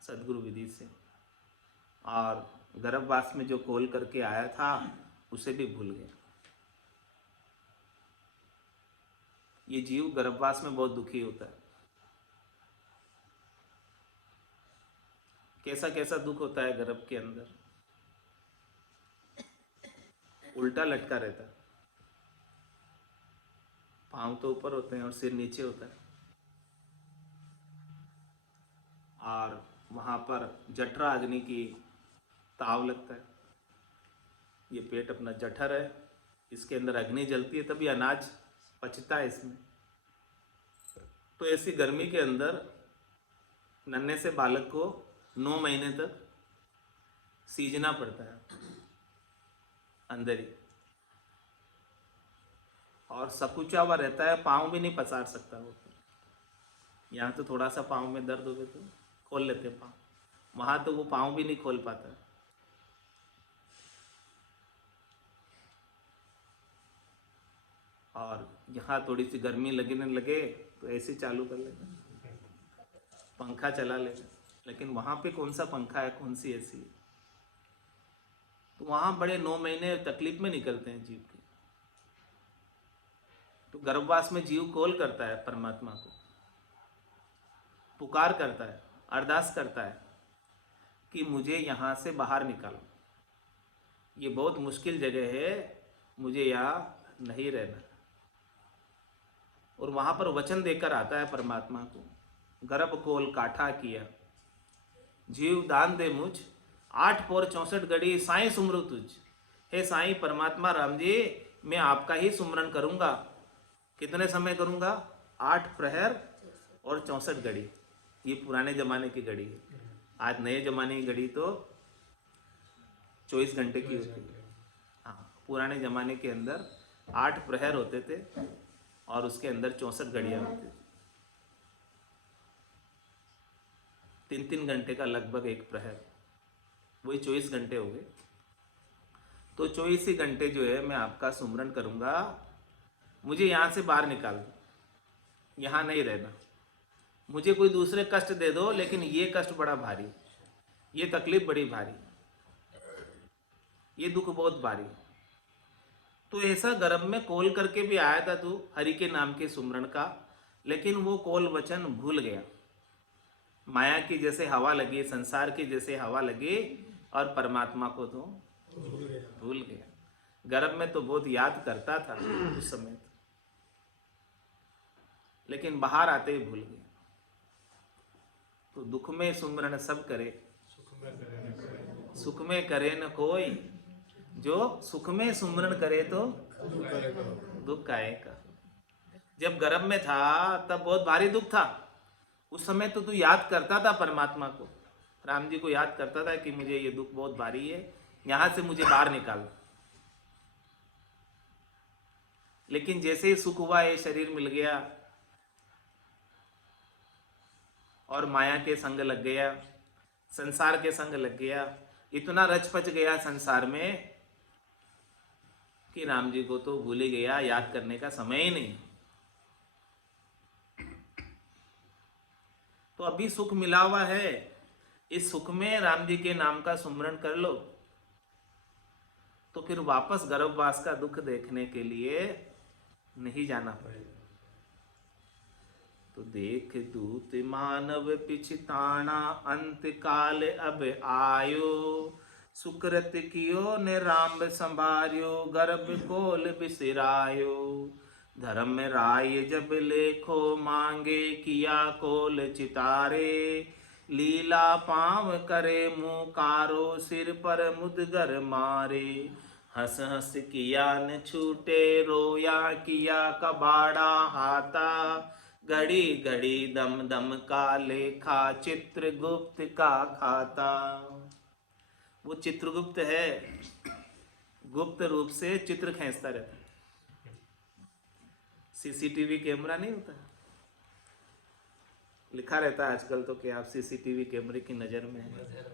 सदगुरु विधि से, और गर्भवास में जो कोल करके आया था उसे भी भूल गया। ये जीव गर्भवास में बहुत दुखी होता है। कैसा कैसा दुख होता है गर्भ के अंदर, उल्टा लटका रहता है, पांव तो ऊपर होते हैं और सिर नीचे होता है, और वहां पर जठरा अग्नि की ताव लगता है। ये पेट अपना जठर है, इसके अंदर अग्नि जलती है, तभी अनाज पचता है इसमें। तो ऐसी गर्मी के अंदर नन्हे से बालक को 9 महीने तक सीजना पड़ता है अंदर ही, और सकुचा हुआ रहता है, पाँव भी नहीं पसार सकता वो। यहाँ तो थोड़ा सा पाँव में दर्द हो गए तो खोल लेते हैं पाँव, वहाँ तो वो पाँव भी नहीं खोल पाता। और यहाँ थोड़ी सी गर्मी लगने लगे तो ऐसे चालू कर लेते हैं, पंखा चला ले, लेकिन वहाँ पे कौन सा पंखा है, कौन सी एसी है। तो वहाँ बड़े 9 महीने तकलीफ में निकलते हैं जीव के। तो गर्भवास में जीव कॉल करता है परमात्मा को, पुकार करता है, अरदास करता है कि मुझे यहाँ से बाहर निकालो, ये बहुत मुश्किल जगह है, मुझे यहाँ नहीं रहना। और वहाँ पर वचन देकर आता है परमात्मा को, गर्भ कोल काठा किया, जीव दान दे मुझ, 8 पोर 64 घड़ी साईं सुमरु तुझ। हे साईं परमात्मा राम जी, मैं आपका ही सुमरन करूँगा। कितने समय करूँगा? 8 प्रहर और 64 घड़ी। ये पुराने ज़माने की घड़ी है। आज नए ज़माने की घड़ी तो 24 घंटे की होती है। हाँ, पुराने ज़माने के अंदर 8 प्रहर होते थे और उसके अंदर 64 घड़ियाँ होती थी। 3-3 घंटे का लगभग एक प्रहर, वही 24 घंटे हो गए। तो 24 ही घंटे जो है मैं आपका सुमरन करूँगा। मुझे यहाँ से बाहर निकाल दो, यहाँ नहीं रहना। मुझे कोई दूसरे कष्ट दे दो, लेकिन ये कष्ट बड़ा भारी, ये तकलीफ बड़ी भारी, ये दुख बहुत भारी। तो ऐसा गर्भ में कॉल करके भी आया था तू हरि के नाम के सुमरन का, लेकिन वो कॉल वचन भूल गया। माया की जैसे हवा लगी, संसार की जैसे हवा लगी, और परमात्मा को तो भूल गया। गर्भ में तो बहुत याद करता था उस समय, लेकिन बाहर आते ही भूल गया। तो दुख में सुमरन सब करे, सुख में करे न कोई, जो सुख में सुमरन करे तो दुख आएगा। जब गर्भ में था तब बहुत भारी दुख था। उस समय तो तू याद करता था परमात्मा को, राम जी को याद करता था कि मुझे ये दुख बहुत भारी है, यहाँ से मुझे बाहर निकाल। लेकिन जैसे ही सुख हुआ, ये शरीर मिल गया और माया के संग लग गया, संसार के संग लग गया, इतना रच पच गया संसार में कि राम जी को तो भूल ही गया, याद करने का समय ही नहीं। तो अभी सुख मिला हुआ है, इस सुख में राम जी के नाम का सुमरन कर लो, तो फिर वापस गर्भवास का दुख देखने के लिए नहीं जाना पड़ेगा। तो देख दूत मानव पिछताना, अंत काल अब आयो, सुकृत कियो ने राम संभार्यो, गर्भ कोल बिसरायो। धर्म राय जब लेखो मांगे, किया कोल चितारे, लीला पाँव करे मुकारो, सिर पर मुदगर मारे। हंस हंस किया न छूटे, रोया किया कबाड़ा हाथा, घड़ी घड़ी दम दम का लेखा, चित्रगुप्त का खाता। वो चित्रगुप्त है, गुप्त रूप से चित्र खींचता रहता है। सीसीटीवी कैमरा नहीं होता, लिखा रहता है आजकल तो कि आप सीसीटीवी कैमरे की नज़र में हैं।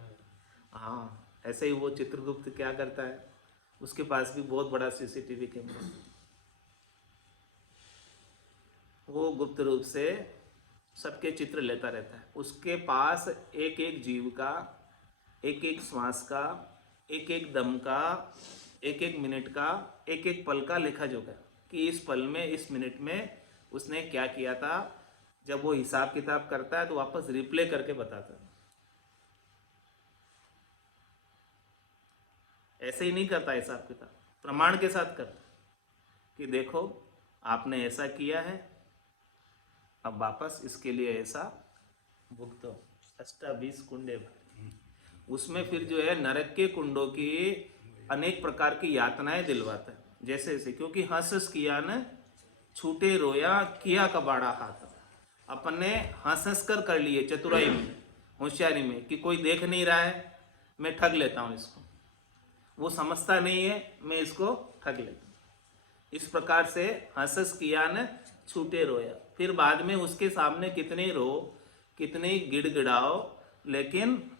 हाँ, ऐसे ही वो चित्रगुप्त क्या करता है, उसके पास भी बहुत बड़ा सीसीटीवी कैमरा। वो गुप्त रूप से सबके चित्र लेता रहता है। उसके पास एक एक जीव का, एक एक श्वास का, एक एक दम का, एक एक मिनट का, एक एक पल का लेखा जोखा, कि इस पल में, इस मिनट में उसने क्या किया था। जब वो हिसाब किताब करता है तो वापस रिप्ले करके बताता है। ऐसे ही नहीं करता हिसाब किताब, प्रमाण के साथ करता कि देखो आपने ऐसा किया है, अब वापस इसके लिए ऐसा भुगतो। 28 कुंडे भर, उसमें फिर जो है नरक के कुंडों की अनेक प्रकार की यातनाएं दिलवाता है। जैसे ऐसे, क्योंकि हंस हंस किया न छूटे रोया, किया कबाड़ा हाथ। अपन ने हंस हंस कर लिए चतुराई में, होशियारी में, कि कोई देख नहीं रहा है, मैं ठग लेता हूँ इसको, वो समझता नहीं है, मैं इसको ठग लेता हूँ। इस प्रकार से हंस हंस किया न छूटे रोया। फिर बाद में उसके सामने कितने रो, कितने गिड़गिड़ाओ, लेकिन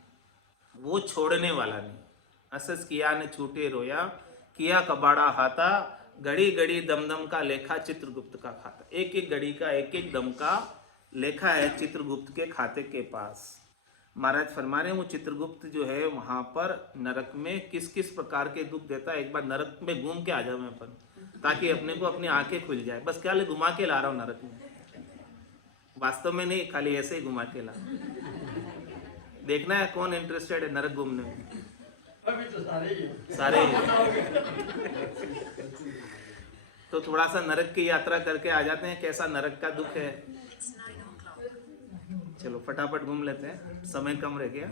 वो छोड़ने वाला नहीं। हंस हंस किया न छूटे रोया, किया कबाड़ा हाथा, घड़ी घड़ी दम दम का लेखा, चित्रगुप्त का खाता। एक एक घड़ी का, एक एक दम का लिखा है चित्रगुप्त के खाते के पास। महाराज फरमा रहे हैं वो चित्रगुप्त जो है वहाँ पर नरक में किस किस प्रकार के दुख देता है। एक बार नरक में घूम के आ जाओ मैं अपन, ताकि अपने को अपनी आंखें खुल जाए। बस क्या ले घुमा के ला रहा हूँ नरक में, वास्तव में नहीं, खाली ऐसे ही घुमा के ला। देखना है कौन इंटरेस्टेड है नरक घूमने में। अभी तो सारे ही। तो थोड़ा सा नरक की यात्रा करके आ जाते हैं, कैसा नरक का दुख है। चलो फटाफट घूम लेते हैं, समय कम रह गया।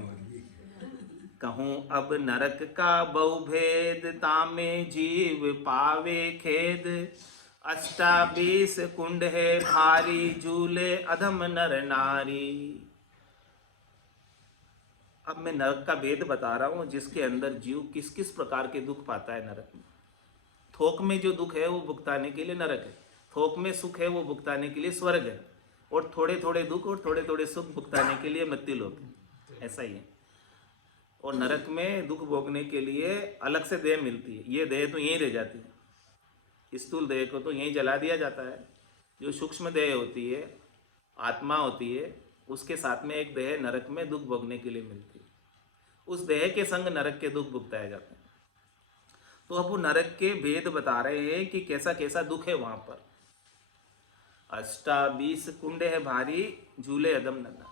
कहूँ अब नरक का बहु भेद, तामे जीव पावे खेद। 28 कुंड है भारी, झूले अधम नर नारी। अब मैं नरक का भेद बता रहा हूँ, जिसके अंदर जीव किस किस प्रकार के दुख पाता है नरक में। थोक में जो दुख है वो भुगताने के लिए नरक है, थोक में सुख है वो भुगताने के लिए स्वर्ग है, और थोड़े थोड़े दुख और थोड़े थोड़े सुख भुगताने के लिए मृत्युलोक है। ऐसा ही है। और नरक में दुख भोगने के लिए अलग से देह मिलती है। ये देह तो यहीं रह जाती है, स्थूल देह को तो यहीं जला दिया जाता है। जो सूक्ष्म देह होती है, आत्मा होती है, उसके साथ में एक देह नरक में दुख भोगने के लिए मिलती है। उस देह के संग नरक के दुख भुगताए जाते हैं। तो अब वो नरक के भेद बता रहे हैं कि कैसा कैसा दुख है वहां पर। 28 कुंड है भारी, झूले अदम नर।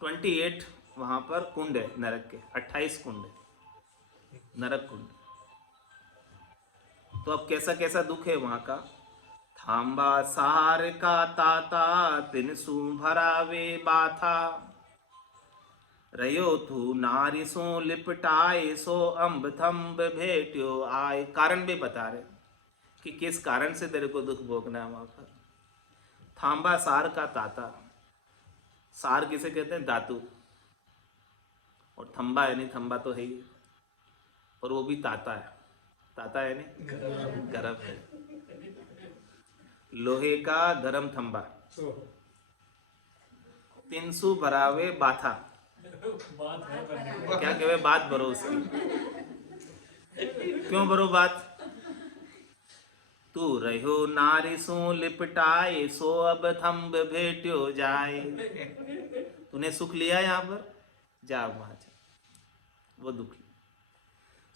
28 वहां पर कुंड है नरक के, 28 कुंड है नरक कुंड। तो अब कैसा कैसा दुख है वहां का। थांबा सार का ताता, तिनसु भरावे बाथा। रयो थू नारिसो लिपटाए, सो अम्ब थम्ब भेट्यो आए। कारण भी बता रहे कि किस कारण से तेरे को दुख भोगना है वहां पर। थांबा सार का ताता, सार किसे कहते हैं, धातु। और थंबा यानी थंबा तो है ही, और वो भी ताता है। ताता है नहीं, गरम है। लोहे का गरम थंबा। 300 भरावे बाथा। क्या कहे बात भरो उसकी। क्यों भरो बात। तू रहो नारिसो लिपटाए, सो अब थंब भेट्यो जाए। तूने सुख लिया यहाँ पर, जा वहां जा, वो दुख लिया।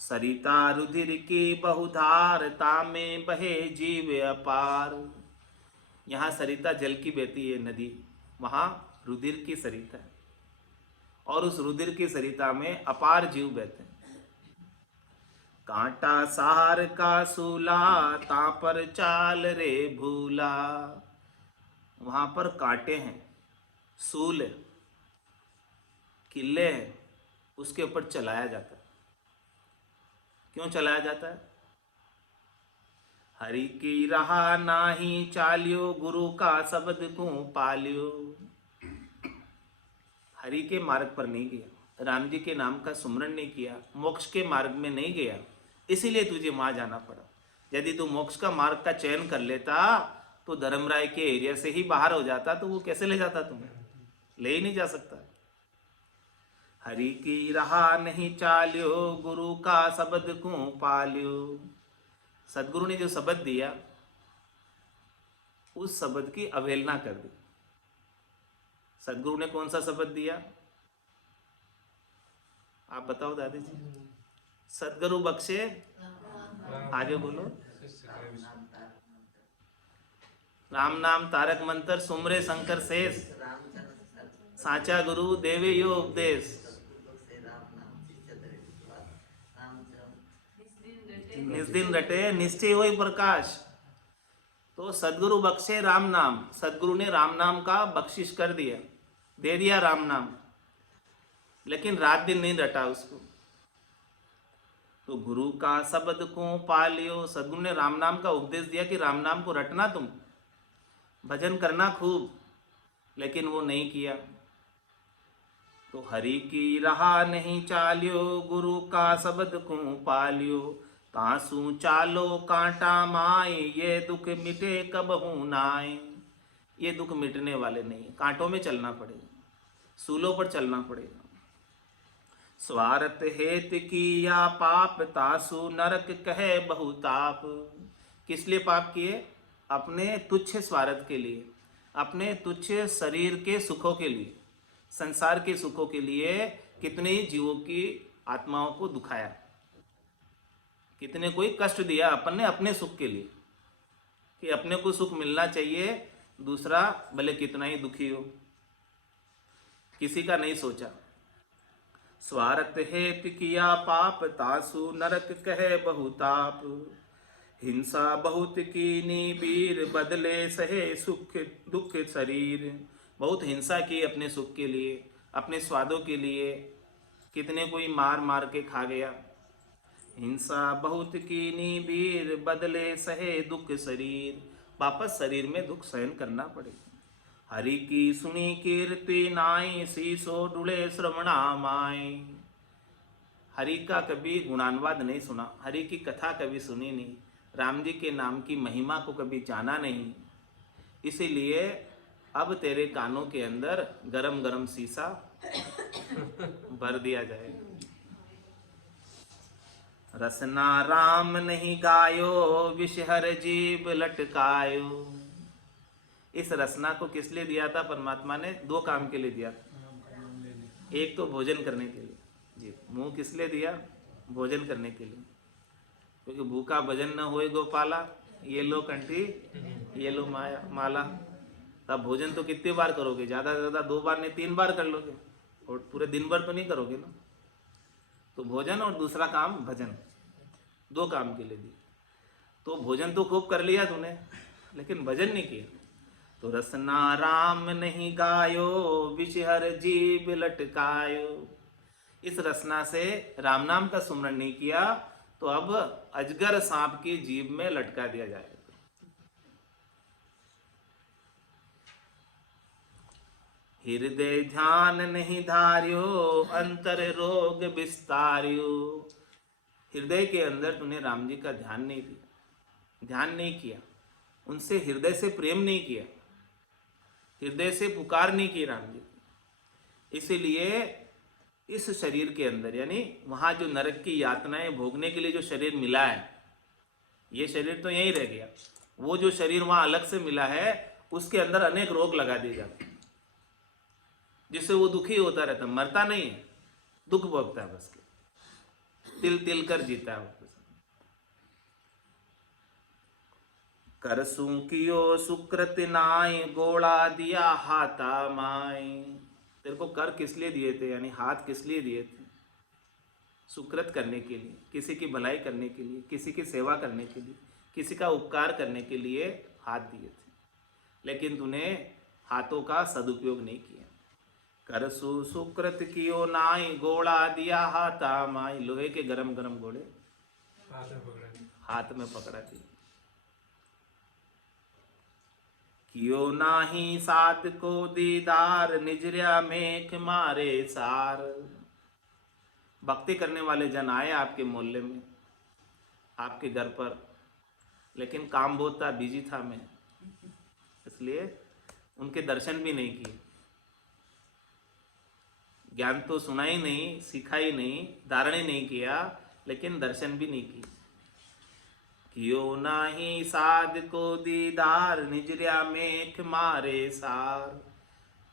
सरिता रुधिर की बहुधार, तामे बहे जीव अपार। यहाँ सरिता जल की बहती है नदी, वहां रुधिर की सरिता है, और उस रुधिर की सरिता में अपार जीव बहते हैं। कांटा सार का सूला, ता पर चाल रे भूला। वहां पर कांटे हैं, सूल है, किले हैं, उसके ऊपर चलाया जाता है। क्यों चलाया जाता है। हरि की रहा नाही चालियो, गुरु का शब्द को पालियो। हरि के मार्ग पर नहीं गया, राम जी के नाम का सुमरण नहीं किया, मोक्ष के मार्ग में नहीं गया, इसीलिए तुझे वहां जाना पड़ा। यदि तू मोक्ष का मार्ग का चयन कर लेता तो धर्मराय के एरिया से ही बाहर हो जाता, तो वो कैसे ले जाता तुम्हें, ले ही नहीं जा सकता। हरि की रहा नहीं चालियो, गुरु का शब्द को पालियो। सदगुरु ने जो शब्द दिया, उस शब्द की अवहेलना कर दी। सदगुरु ने कौन सा शब्द दिया, आप बताओ दादी जी। सदगुरु बख्शे, आगे बोलो। राम नाम तारक मंत्र, सुमरे शंकर शेष। साचा गुरु देवे यो उपदेश। निस्दिन रटे निश्चय होई प्रकाश। तो सदगुरु बख्शे राम नाम, सदगुरु ने राम नाम का बख्शिश कर दिया, दे दिया राम नाम, लेकिन रात दिन नहीं रटा उसको। तो गुरु का शब्द को पालियो, सदगुरु ने राम नाम का उपदेश दिया कि राम नाम को रटना, तुम भजन करना खूब, लेकिन वो नहीं किया। तो हरि की रहा नहीं चालियो, गुरु का शब्द को पालियो। तासू चालो कांटा माए, ये दुख मिटे कब हूँ नाए। ये दुख मिटने वाले नहीं, कांटों में चलना पड़ेगा, सूलों पर चलना पड़ेगा। स्वार्थ हेत किया पाप, तासु नरक कहे बहुताप। किस लिए पाप किए, अपने तुच्छ स्वार्थ के लिए, अपने तुच्छ शरीर के सुखों के लिए, संसार के सुखों के लिए कितने ही जीवों की आत्माओं को दुखाया, कितने कोई कष्ट दिया अपन ने अपने सुख के लिए, कि अपने को सुख मिलना चाहिए, दूसरा भले कितना ही दुखी हो, किसी का नहीं सोचा। स्वार्थ हेतु किया पाप, तासु नरक कहे बहुताप। हिंसा बहुत कीनी वीर, बदले सहे सुख दुख शरीर। बहुत हिंसा की अपने सुख के लिए, अपने स्वादों के लिए, कितने कोई मार मार के खा गया। हिंसा बहुत कीनी वीर, बदले सहे दुख शरीर। वापस शरीर में दुख सहन करना पड़ेगा। हरि की सुनी कीर्ति नाई, शीशो डुले श्रवणा माई। हरि का कभी गुणानुवाद नहीं सुना, हरि की कथा कभी सुनी नहीं, राम जी के नाम की महिमा को कभी जाना नहीं, इसीलिए अब तेरे कानों के अंदर गरम गरम शीशा भर दिया जाएगा। रसना राम नहीं गायो, विष हर जीव लटकायो। इस रसना को किस लिए दिया था परमात्मा ने? दो काम के लिए दिया था। एक तो भोजन करने के लिए जी, मुंह किस लिए दिया? भोजन करने के लिए, क्योंकि भूखा भजन न होए गोपाला, ये लो कंठी ये लो माया माला। तब भोजन तो कितनी बार करोगे? ज़्यादा से ज़्यादा 2 बार नहीं 3 बार कर लोगे, और पूरे दिन भर तो नहीं करोगे ना। तो भोजन और दूसरा काम भजन, 2 काम के लिए दिए। तो भोजन तो खूब कर लिया तूने, लेकिन भजन नहीं किया। तो रसना राम नहीं गायो, विष हर जीव लटकायो। इस रसना से राम नाम का सुमरण नहीं किया, तो अब अजगर सांप की जीभ में लटका दिया जाएगा। हृदय ध्यान नहीं धार्यो, अंतर रोग विस्तार्यो। हृदय के अंदर तूने राम जी का ध्यान नहीं दिया, ध्यान नहीं किया, उनसे हृदय से प्रेम नहीं किया, हृदय से पुकार नहीं की राम जी। इसीलिए इस शरीर के अंदर, यानी वहाँ जो नरक की यातनाएं भोगने के लिए जो शरीर मिला है, ये शरीर तो यहीं रह गया, वो जो शरीर वहाँ अलग से मिला है उसके अंदर अनेक रोग लगा दिए जाते, जिससे वो दुखी होता रहता, मरता नहीं है, दुख भोगता है, बस तिल तिल कर जीता है। करसू कियो सुकृत नाई, गोड़ा दिया हाथा माई। तेरे को कर किस लिए दिए थे, यानी हाथ किस लिए दिए थे? सुकृत करने के लिए, किसी की भलाई करने के लिए, किसी की सेवा करने के लिए, किसी का उपकार करने के लिए हाथ दिए थे, लेकिन तूने हाथों का सदुपयोग नहीं किया। करसु सुकृत कियो नाई, गोड़ा दिया हाथा माई। लोहे के गरम गरम घोड़े हाथ में पकड़ा दिए। कियो नाही साध को दीदार, निजरिया मेख मारे सार। भक्ति करने वाले जन आए आपके मोहल्ले में, आपके घर पर, लेकिन काम बहुत था, बिजी था मैं, इसलिए उनके दर्शन भी नहीं किए। ज्ञान तो सुना ही नहीं, सीखा ही नहीं, धारण ही नहीं किया, लेकिन दर्शन भी नहीं किए। कियो नाही साध को दीदार, निजरिया मेख मारे सार।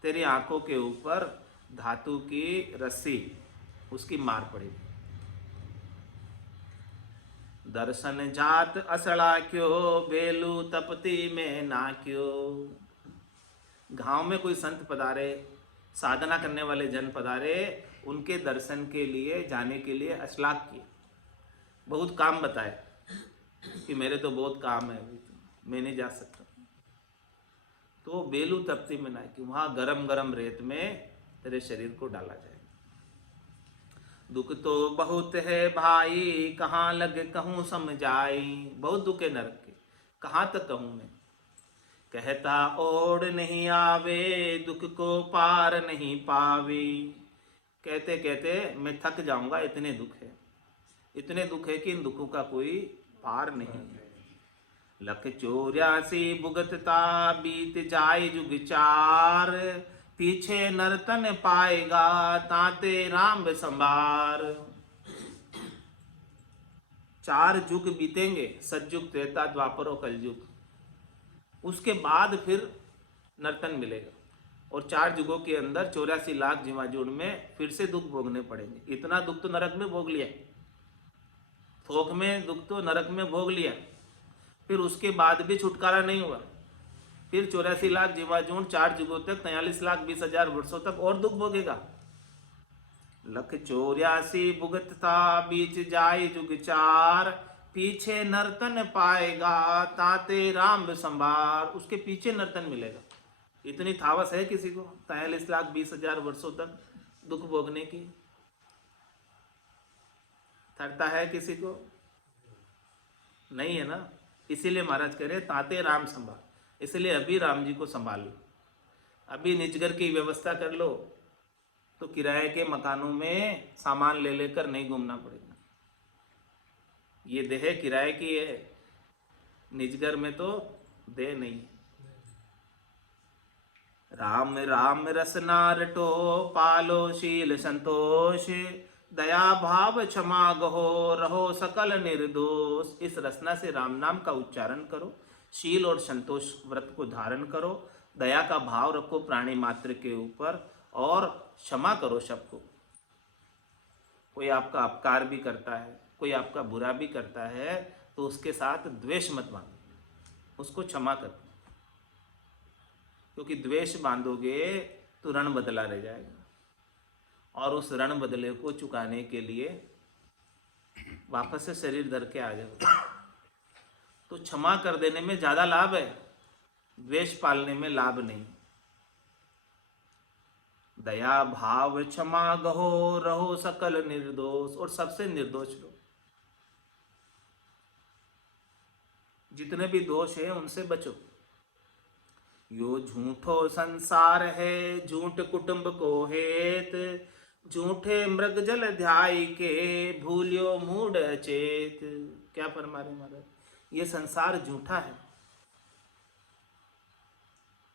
तेरी आंखों के ऊपर धातु की रस्सी, उसकी मार पड़ी। दर्शन जात असड़ा क्यों, बेलू तपती में ना क्यों। गांव में कोई संत पधारे, साधना करने वाले जन पधारे, उनके दर्शन के लिए जाने के लिए अश्लाघ किए, बहुत काम बताए कि मेरे तो बहुत काम है, मैं नहीं जा सकता। तो बेलू तपती में ना कि वहाँ गरम गरम रेत में तेरे शरीर को डाला जाए। दुख तो बहुत है भाई, कहाँ लग कहूँ समझाई। बहुत दुख है नरक के, कहाँ तक कहूँ मैं। कहता ओढ़ नहीं आवे, दुख को पार नहीं पावे। कहते कहते मैं थक जाऊंगा, इतने दुख है, इतने दुख है कि इन दुखों का कोई पार नहीं है। लख 84 भुगतता, बीत जाए जुग 4। पीछे नर्तन पाएगा, ताते राम संभार। 4 युग बीतेंगे, सतयुग, त्रेता, द्वापर और कलयुग। उसके बाद फिर नर्तन मिलेगा, और 4 युगों के अंदर 84 लाख जीवाजूड़ में फिर से दुख भोगने पड़ेंगे। इतना दुख तो नरक में भोग लिया, थोक में दुख तो नरक में भोग लिया, फिर उसके बाद भी छुटकारा नहीं हुआ। फिर 84 लाख जीवाजूड़ 4 युगों तक 43 लाख 20 हजार वर्षों तक और दुख भोगेगा। लख 84 भुगत था बीच जाए जुग 4, पीछे नर्तन पाएगा ताते राम संभार। उसके पीछे नर्तन मिलेगा। इतनी थावस है किसी को 43 लाख 20 हजार वर्षों तक दुख भोगने की? थरता है किसी को? नहीं है ना। इसीलिए महाराज कह रहे ताते राम संभाल। इसलिए अभी राम जी को संभाल लो, अभी निज घर की व्यवस्था कर लो, तो किराए के मकानों में सामान ले लेकर नहीं घूमना पड़ेगा। ये देह किराए की है, निज घर में तो देह नहीं। राम राम रसना रटो पालो शील संतोष, दया भाव क्षमा गहो रहो सकल निर्दोष। इस रसना से राम नाम का उच्चारण करो, शील और संतोष व्रत को धारण करो, दया का भाव रखो प्राणी मात्र के ऊपर, और क्षमा करो सबको। कोई आपका अपकार भी करता है, कोई आपका बुरा भी करता है, तो उसके साथ द्वेष मत बांधो, उसको क्षमा करो, क्योंकि द्वेष बांधोगे तो ऋण बदला रह जाएगा, और उस ऋण बदले को चुकाने के लिए वापस से शरीर धर के आ जाओ। तो क्षमा कर देने में ज्यादा लाभ है, द्वेष पालने में लाभ नहीं। दया भाव क्षमा गहो रहो सकल निर्दोष, और सबसे निर्दोष लो। जितने भी दोष है उनसे बचो। यो झूठो संसार है झूठ कुटुंब को हेत, झूठे मृग जल ध्याय के भूलियो मूड चेत। क्या फरमा रहे महाराज? ये संसार झूठा है,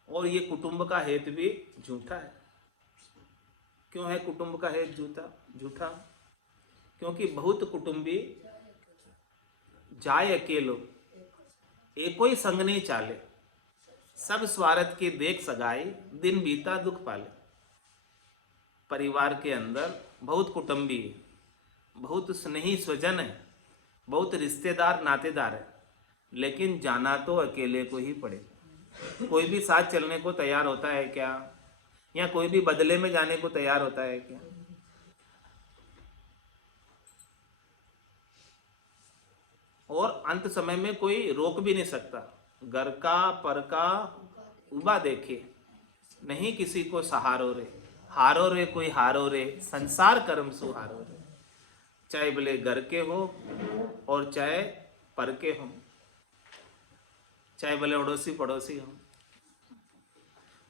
और ये कुटुंब का हेत भी झूठा है। क्यों है कुटुंब का हेत झूठा? क्योंकि बहुत कुटुंबी जाए अकेलो, एको ही संग नहीं चाले, सब स्वार्थ के देख सगाई, दिन बीता दुख पाले। परिवार के अंदर बहुत कुटुंबी है, बहुत स्नेही स्वजन है, बहुत रिश्तेदार नातेदार है, लेकिन जाना तो अकेले को ही पड़े। कोई भी साथ चलने को तैयार होता है क्या? या कोई भी बदले में जाने को तैयार होता है क्या? और अंत समय में कोई रोक भी नहीं सकता। घर का पर का उबा देखे, नहीं किसी को सहारो रे, हारो रे कोई हारो रे, संसार कर्म सुहारो रे। चाहे भले घर के हो और चाहे पर के हो, चाहे भले अड़ोसी पड़ोसी हो,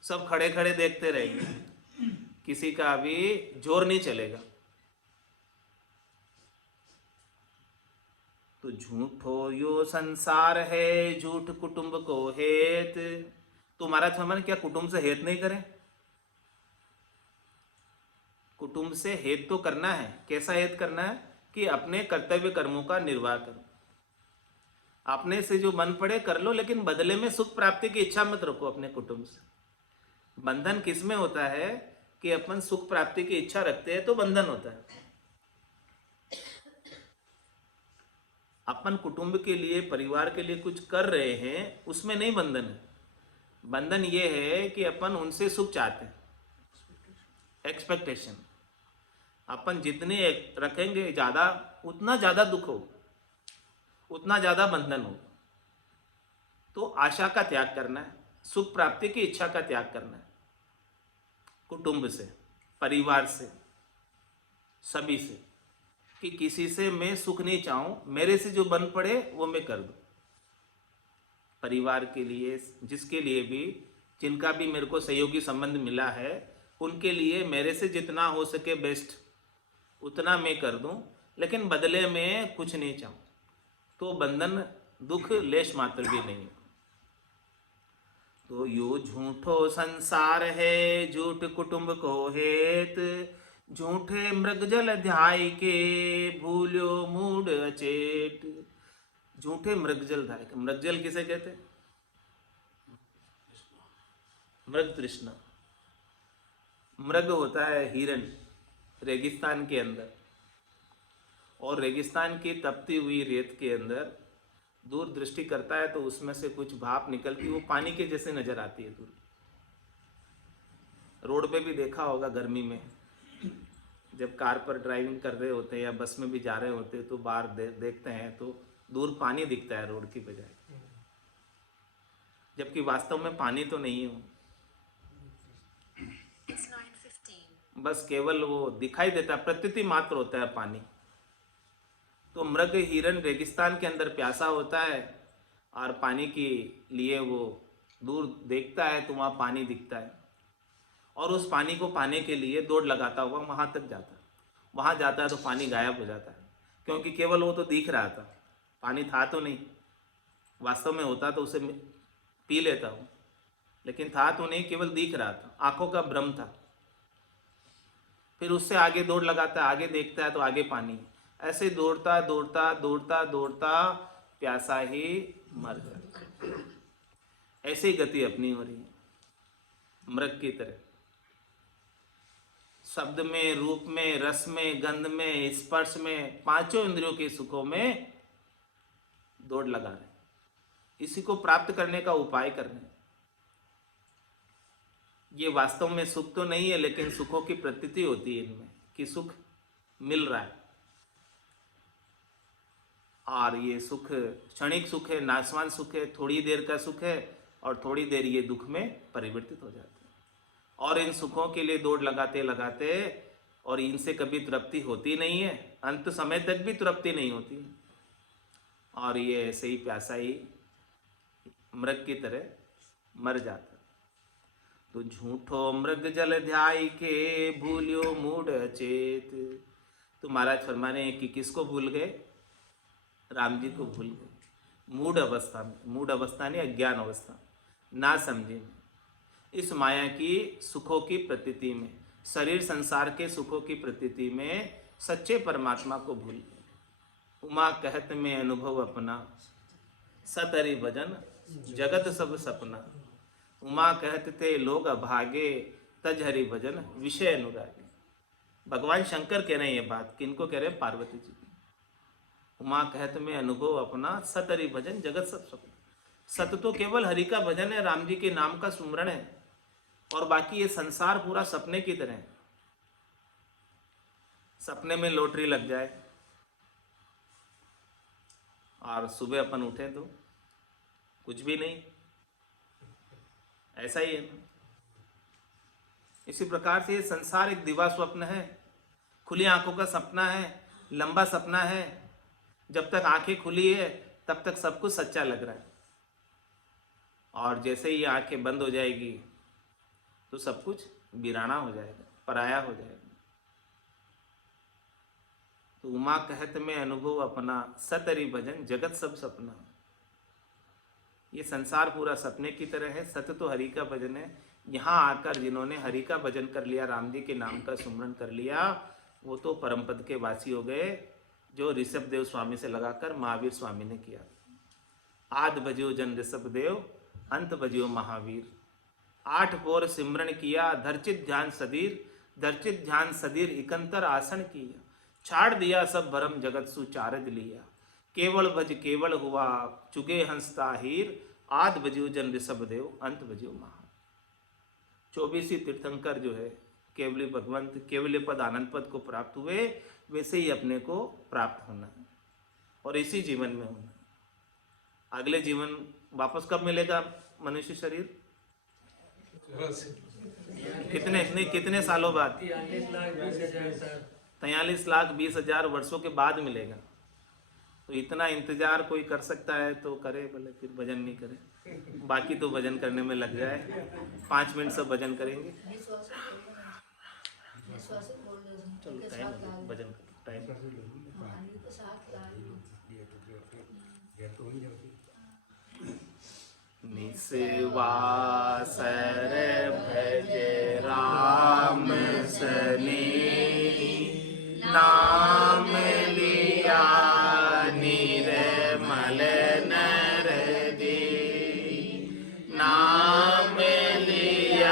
सब खड़े खड़े देखते रहेंगे, किसी का भी जोर नहीं चलेगा। तो झूठो यो संसार है झूठ कुटुंब को हेत। तो महाराज हमारे क्या कुटुंब से हेत नहीं करें? कुटुंब से हेत तो करना है। कैसा हेत करना है? कि अपने कर्तव्य कर्मों का निर्वाह करो, अपने से जो मन पड़े कर लो, लेकिन बदले में सुख प्राप्ति की इच्छा मत रखो अपने कुटुंब से। बंधन किस में होता है? कि अपन सुख प्राप्ति की इच्छा रखते हैं तो बंधन होता है। अपन कुटुंब के लिए, परिवार के लिए कुछ कर रहे हैं, उसमें नहीं बंधन है। बंधन ये है कि अपन उनसे सुख चाहते हैं, एक्सपेक्टेशन। अपन जितने रखेंगे ज्यादा, उतना ज्यादा दुख हो, उतना ज्यादा बंधन हो। तो आशा का त्याग करना है, सुख प्राप्ति की इच्छा का त्याग करना है। कुटुंब से, परिवार से, सभी से, कि किसी से मैं सुख नहीं चाहूं, मेरे से जो बन पड़े वो मैं कर दूं। परिवार के लिए, जिसके लिए भी, जिनका भी मेरे को सहयोगी संबंध मिला है, उनके लिए मेरे से जितना हो सके बेस्ट उतना मैं कर दूं, लेकिन बदले में कुछ नहीं चाहूं। तो बंधन, दुख लेश मात्र भी नहीं। तो यो झूठो संसार है झूठ कुटुंब को हेत, झूठे मृगजल ध्याय के भूल्यो मूड अचेत। झूठे मृगजल ध्याय, मृगजल किसे कहते? मृग तृष्णा। मृग होता है हिरन रेगिस्तान के अंदर, और रेगिस्तान की तपती हुई रेत के अंदर दूर दृष्टि करता है तो उसमें से कुछ भाप निकलती, वो पानी के जैसे नजर आती है दूर। रोड पे भी देखा होगा गर्मी में, जब कार पर ड्राइविंग कर रहे होते हैं या बस में भी जा रहे होते हैं तो बाहर देखते हैं तो दूर पानी दिखता है रोड की बजाय, जबकि वास्तव में पानी तो नहीं हो, बस केवल वो दिखाई देता है, प्रतीति मात्र होता है पानी। तो मृग हिरन रेगिस्तान के अंदर प्यासा होता है और पानी के लिए वो दूर देखता है तो वहाँ पानी दिखता है, और उस पानी को पाने के लिए दौड़ लगाता हुआ वहाँ तक जाता है। वहाँ जाता है तो पानी गायब हो जाता है, क्योंकि केवल वो तो दिख रहा था, पानी था तो नहीं। वास्तव में होता तो उसे पी लेता हूँ, लेकिन था तो नहीं, केवल दिख रहा था, आंखों का भ्रम था। फिर उससे आगे दौड़ लगाता है, आगे देखता है तो आगे पानी। ऐसे दौड़ता दौड़ता दौड़ता दौड़ता प्यासा ही मर जाता। ऐसी गति अपनी हो रही है मृग की तरह, शब्द में, रूप में, रस में, गंध में, स्पर्श में, पांचों इंद्रियों के सुखों में दौड़ लगा रहे, इसी को प्राप्त करने का उपाय कर रहे हैं। ये वास्तव में सुख तो नहीं है, लेकिन सुखों की प्रतीति होती है इनमें कि सुख मिल रहा है, और ये सुख क्षणिक सुख है, नाशवान सुख है, थोड़ी देर का सुख है, और थोड़ी देर ये दुख में परिवर्तित हो जाते हैं। और इन सुखों के लिए दौड़ लगाते लगाते, और इनसे कभी तृप्ति होती नहीं है, अंत समय तक भी तृप्ति नहीं होती, और ये ऐसे ही प्यासा ही मृग की तरह मर जाता। तो झूठो मृग जल ध्याय के भूलियो मूढ़ चेत। तो महाराज फरमा रहे हैं कि किसको भूल गए? राम जी को भूल गए, मूढ़ अवस्था में। मूढ़ अवस्था नहीं, अज्ञान अवस्था, ना समझे इस माया की सुखों की प्रतीति में, शरीर संसार के सुखों की प्रतीति में सच्चे परमात्मा को भूल गए। उमा कहत में अनुभव अपना, सतरि भजन जगत सब सपना। उमा कहते थे लोग अभागे, तज हरि भजन विषय अनुरागे। भगवान शंकर कह रहे हैं ये बात, किनको कह रहे हैं? पार्वती जी। उमा कहत में अनुभव अपना, सतरि भजन जगत सब सपना। सत तो केवल हरि का भजन है, राम जी के नाम का सुमरण है, और बाकी ये संसार पूरा सपने की तरह है। सपने में लॉटरी लग जाए और सुबह अपन उठे तो कुछ भी नहीं, ऐसा ही है ना। इसी प्रकार से ये संसार एक दिवा स्वप्न है, खुली आंखों का सपना है, लंबा सपना है। जब तक आंखें खुली है तब तक सब कुछ सच्चा लग रहा है, और जैसे ही आंखें बंद हो जाएगी तो सब कुछ वीराना हो जाएगा, पराया हो जाएगा। तो उमा कहत में अनुभव अपना, सतरि भजन जगत सब सपना। ये संसार पूरा सपने की तरह है, सत्य तो हरि का भजन है। यहाँ आकर जिन्होंने हरि का भजन कर लिया, राम जी के नाम का सुमरण कर लिया, वो तो परम पद के वासी हो गए, जो ऋषभ देव स्वामी से लगाकर महावीर स्वामी ने किया। आद भजियो जन ऋषभ देव, अंत भजियो महावीर। 8 पोर सिमरण किया, धर्चित ध्यान सदीर। धर्चित ध्यान सदीर इकंतर आसन किया। छाड़ दिया सब भरम जगत सुचारद लिया। केवल भज केवल हुआ, चुगे हंसता हीर। आद भजियो जन ऋषभ देव, अंत भजियो महा। 24 तीर्थंकर जो है केवली भगवंत, केवली पद आनंद पद को प्राप्त हुए, वैसे ही अपने को प्राप्त होना है, और इसी जीवन में होना है। अगले जीवन वापस कब मिलेगा मनुष्य शरीर? कितने सालों बाद? 43,20,000 वर्षों के बाद मिलेगा। तो इतना इंतजार कोई कर सकता है तो करे, भले फिर भजन नहीं करे, बाकी तो भजन करने में लग जाए। 5 मिनट सब भजन करेंगे। चलो टाइम भजन टाइम। निस्वासर भज राम सने, नाम लिया निर्मल नर दे। नाम लिया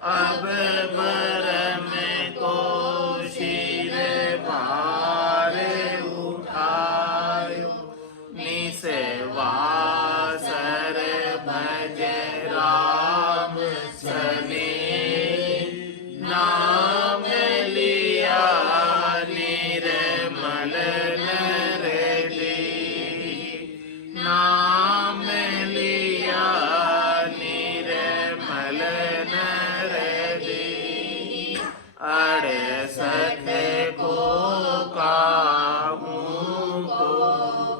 अब भरम को शिर भार उठायो, निसेवासर भज राम सने, नाम लिया निर्मल नर देहि, नाम लिया निर्मल नर देहि, 68 को काहू को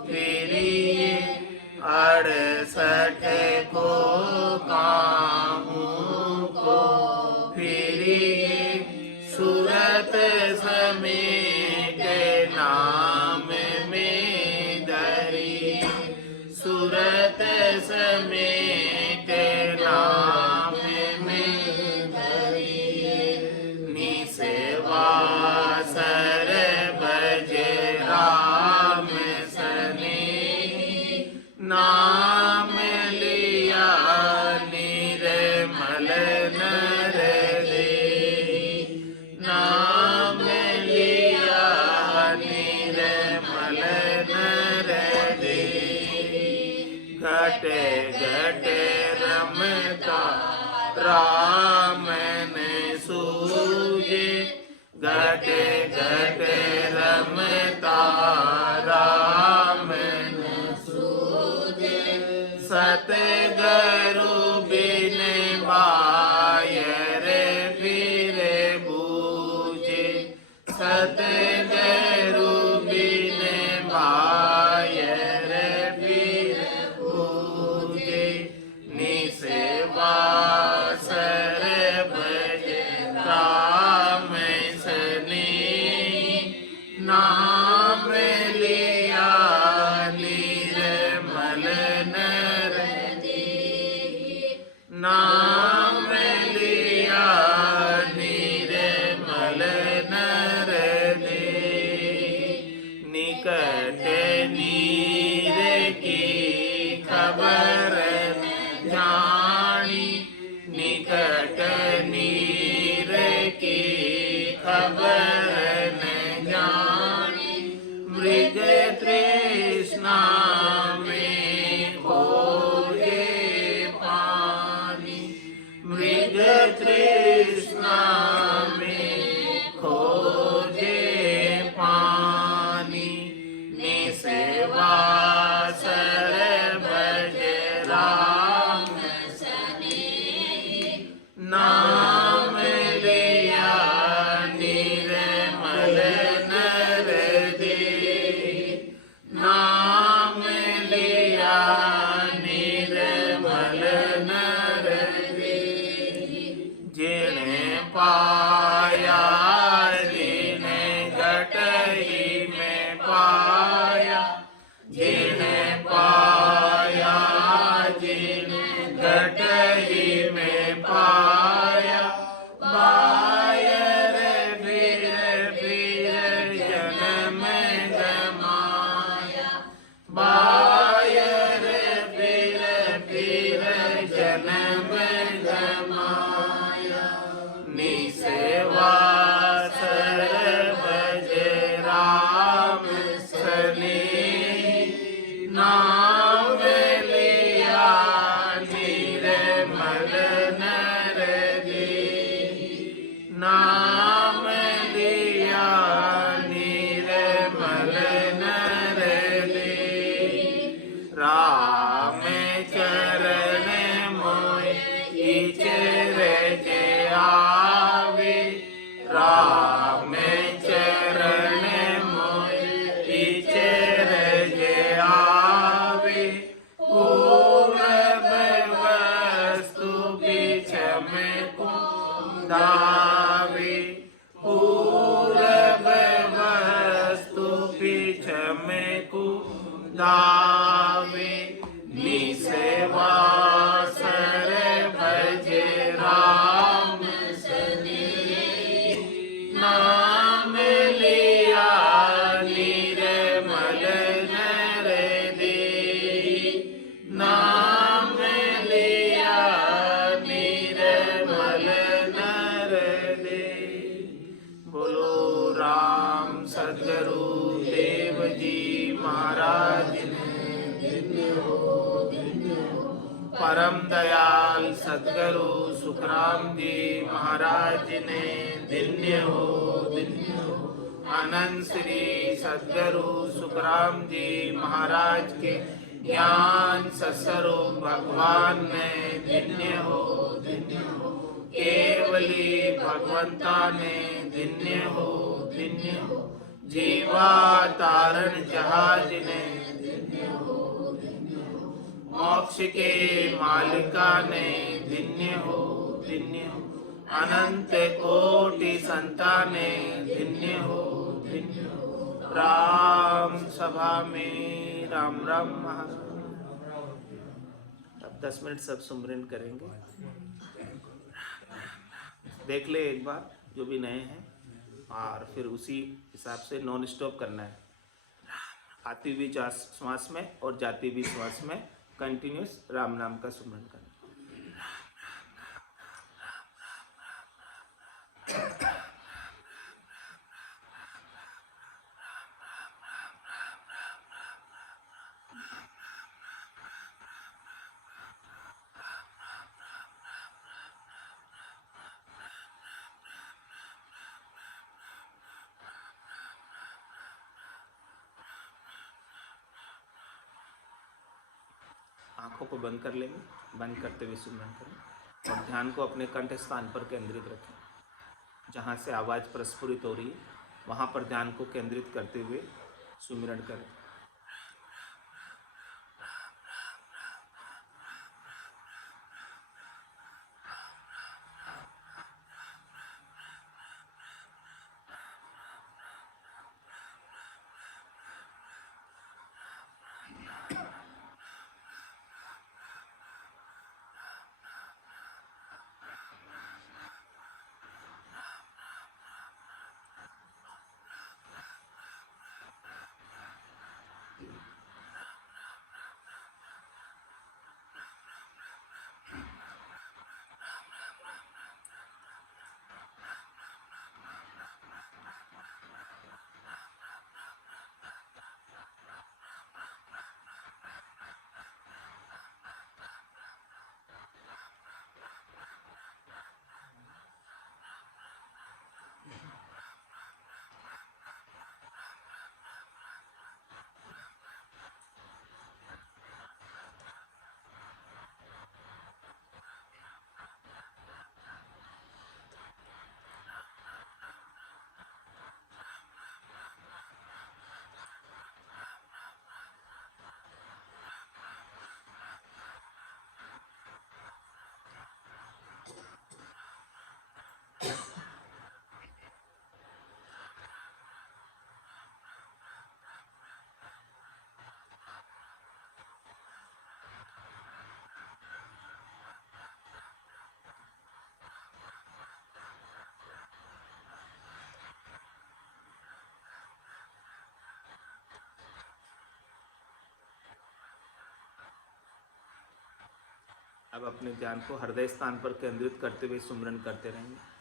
फिरिए, 68 को काहू को फिरिए, सूरत समेत नाम में धरी, सूरत समेत नाम में धरी, निसेवासर भज राम सने, नाम लिया निर्मल नर देहि, नाम लिया निर्मल नर देहि, घट घट रमता राम ने सूझे, घट घट रमता राम ने सूझे, सतगुरु बिन बायर फिर बूझे, सतगुरु बिन बायर फिर बूझे, निसेवासर भज राम सने, नाम लिया निर्मल नर देहि, नाम लिया निर्मल नर देहि, निकट नीर की खबर जानी, निकट नीर की खबर न जानी, मृग तृष्णा में खोजे पानी, मृग तृष्णा में खोजे पानी, निसेवासर भज राम सने, नाम लिया निर्मल नर देहि, नाम लिया निर्मल नर देहि, जिने पाया जिने घटहि में पाया, जिने पाया जिने घटहि में पाया, बायर फिर फिर जन्म गमाया, बायर फिर फिर जन्म गमाया, निसेवासर भज राम सने, नाम लिया निर्मल नर देहि, नाम लिया निर्मल नर देहि, राम चरण मोहि इचरज आवे, राम चरण मोहि इचरज आवे, पूरब वस्तु बिछम को दावे, पूरब वस्तु बिछम को दावे, निसेवासर भज राम सने, नाम लिया निर्मल नर देहि, नाम लिया निर्मल परम दयाल सदगुरु सुखराम जी महाराज ने दिन्य हो आनंद श्री सदगुरु सुखराम जी महाराज के ज्ञान सस्वरूप भगवान ने दिन्य हो केवली भगवंता ने दिन्य हो जीवा तारण जहाज ने मोक्ष के मालिका ने दिन्य हो अनंत कोटि संताने दिन्य हो राम सभा में राम राम अब 10 मिनट सब सुमरन करेंगे। देख ले एक बार जो भी नए हैं और फिर उसी हिसाब से नॉन स्टॉप करना है। आती हुई श्वास में और जाती हुई श्वास में कंटिन्यूस राम नाम का सुमरन करना। आंखों को बंद कर लेंगे, बंद करते हुए सुमरन करें और ध्यान को अपने कंठ स्थान पर केंद्रित रखें। जहाँ से आवाज़ प्रस्फुरित हो रही है वहाँ पर ध्यान को केंद्रित करते हुए सुमरन करें। अब अपने ध्यान को हृदय स्थान पर केंद्रित करते हुए सुमरन करते रहेंगे।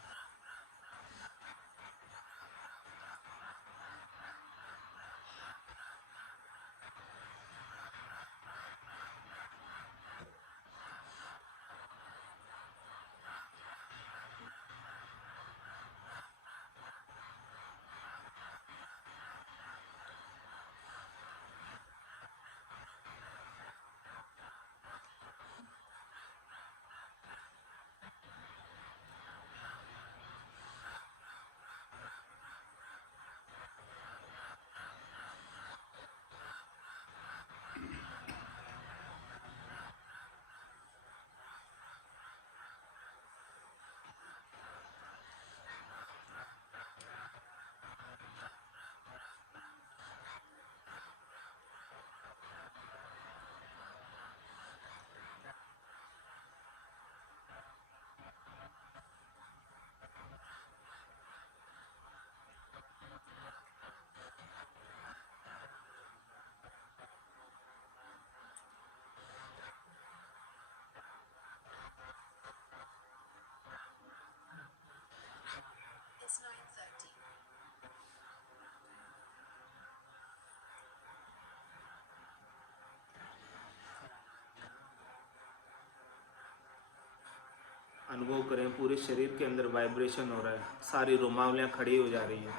अनुभव करें पूरे शरीर के अंदर वाइब्रेशन हो रहा है, सारी रोमावलियाँ खड़ी हो जा रही है।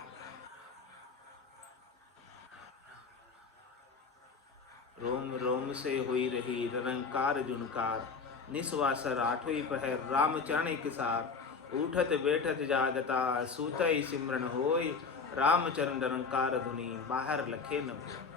रोम रोम से हुई रही निरंकार जुनकार, निस्वासर आठवीं पहर राम चरण के सार, उठत बैठत जागता सूतई सिमरन होय, राम चरण निरंकार धुनि बाहर लखे न होय।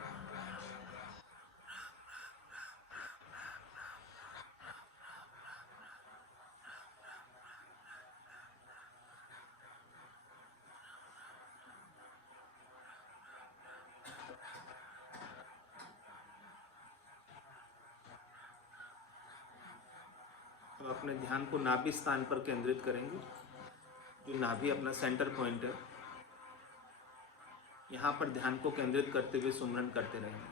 अब अपने ध्यान को नाभि स्थान पर केंद्रित करेंगे, जो नाभि अपना सेंटर पॉइंट है। यहाँ पर ध्यान को केंद्रित करते हुए सुमरन करते रहेंगे।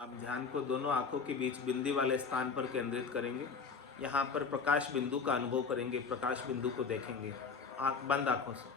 अब ध्यान को दोनों आंखों के बीच बिंदी वाले स्थान पर केंद्रित करेंगे। यहाँ पर प्रकाश बिंदु का अनुभव करेंगे, प्रकाश बिंदु को देखेंगे आंख बंद आंखों से।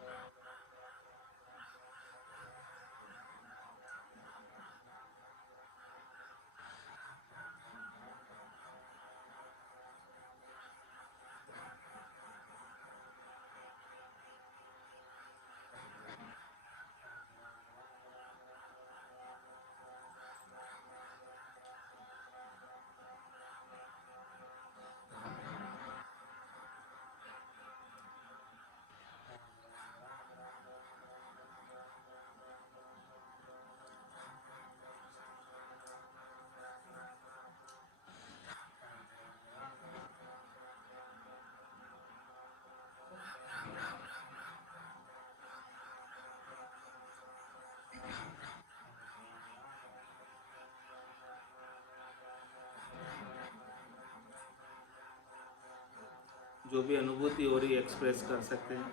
जो भी अनुभूति हो रही है एक्सप्रेस कर सकते हैं।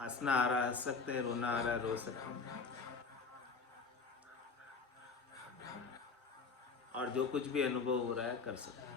हंसना आ रहा है हंस सकते हैं, रोना आ रहा है रो सकते हैं, और जो कुछ भी अनुभव हो रहा है कर सकते हैं।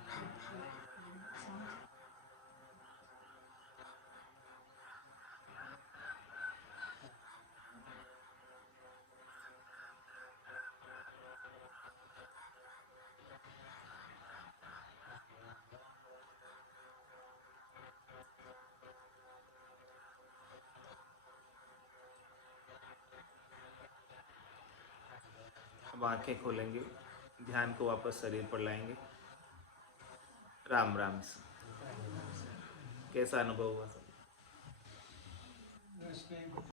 अब आंखें खोलेंगे, ध्यान को वापस शरीर पर लाएंगे। राम राम से कैसा अनुभव हुआ?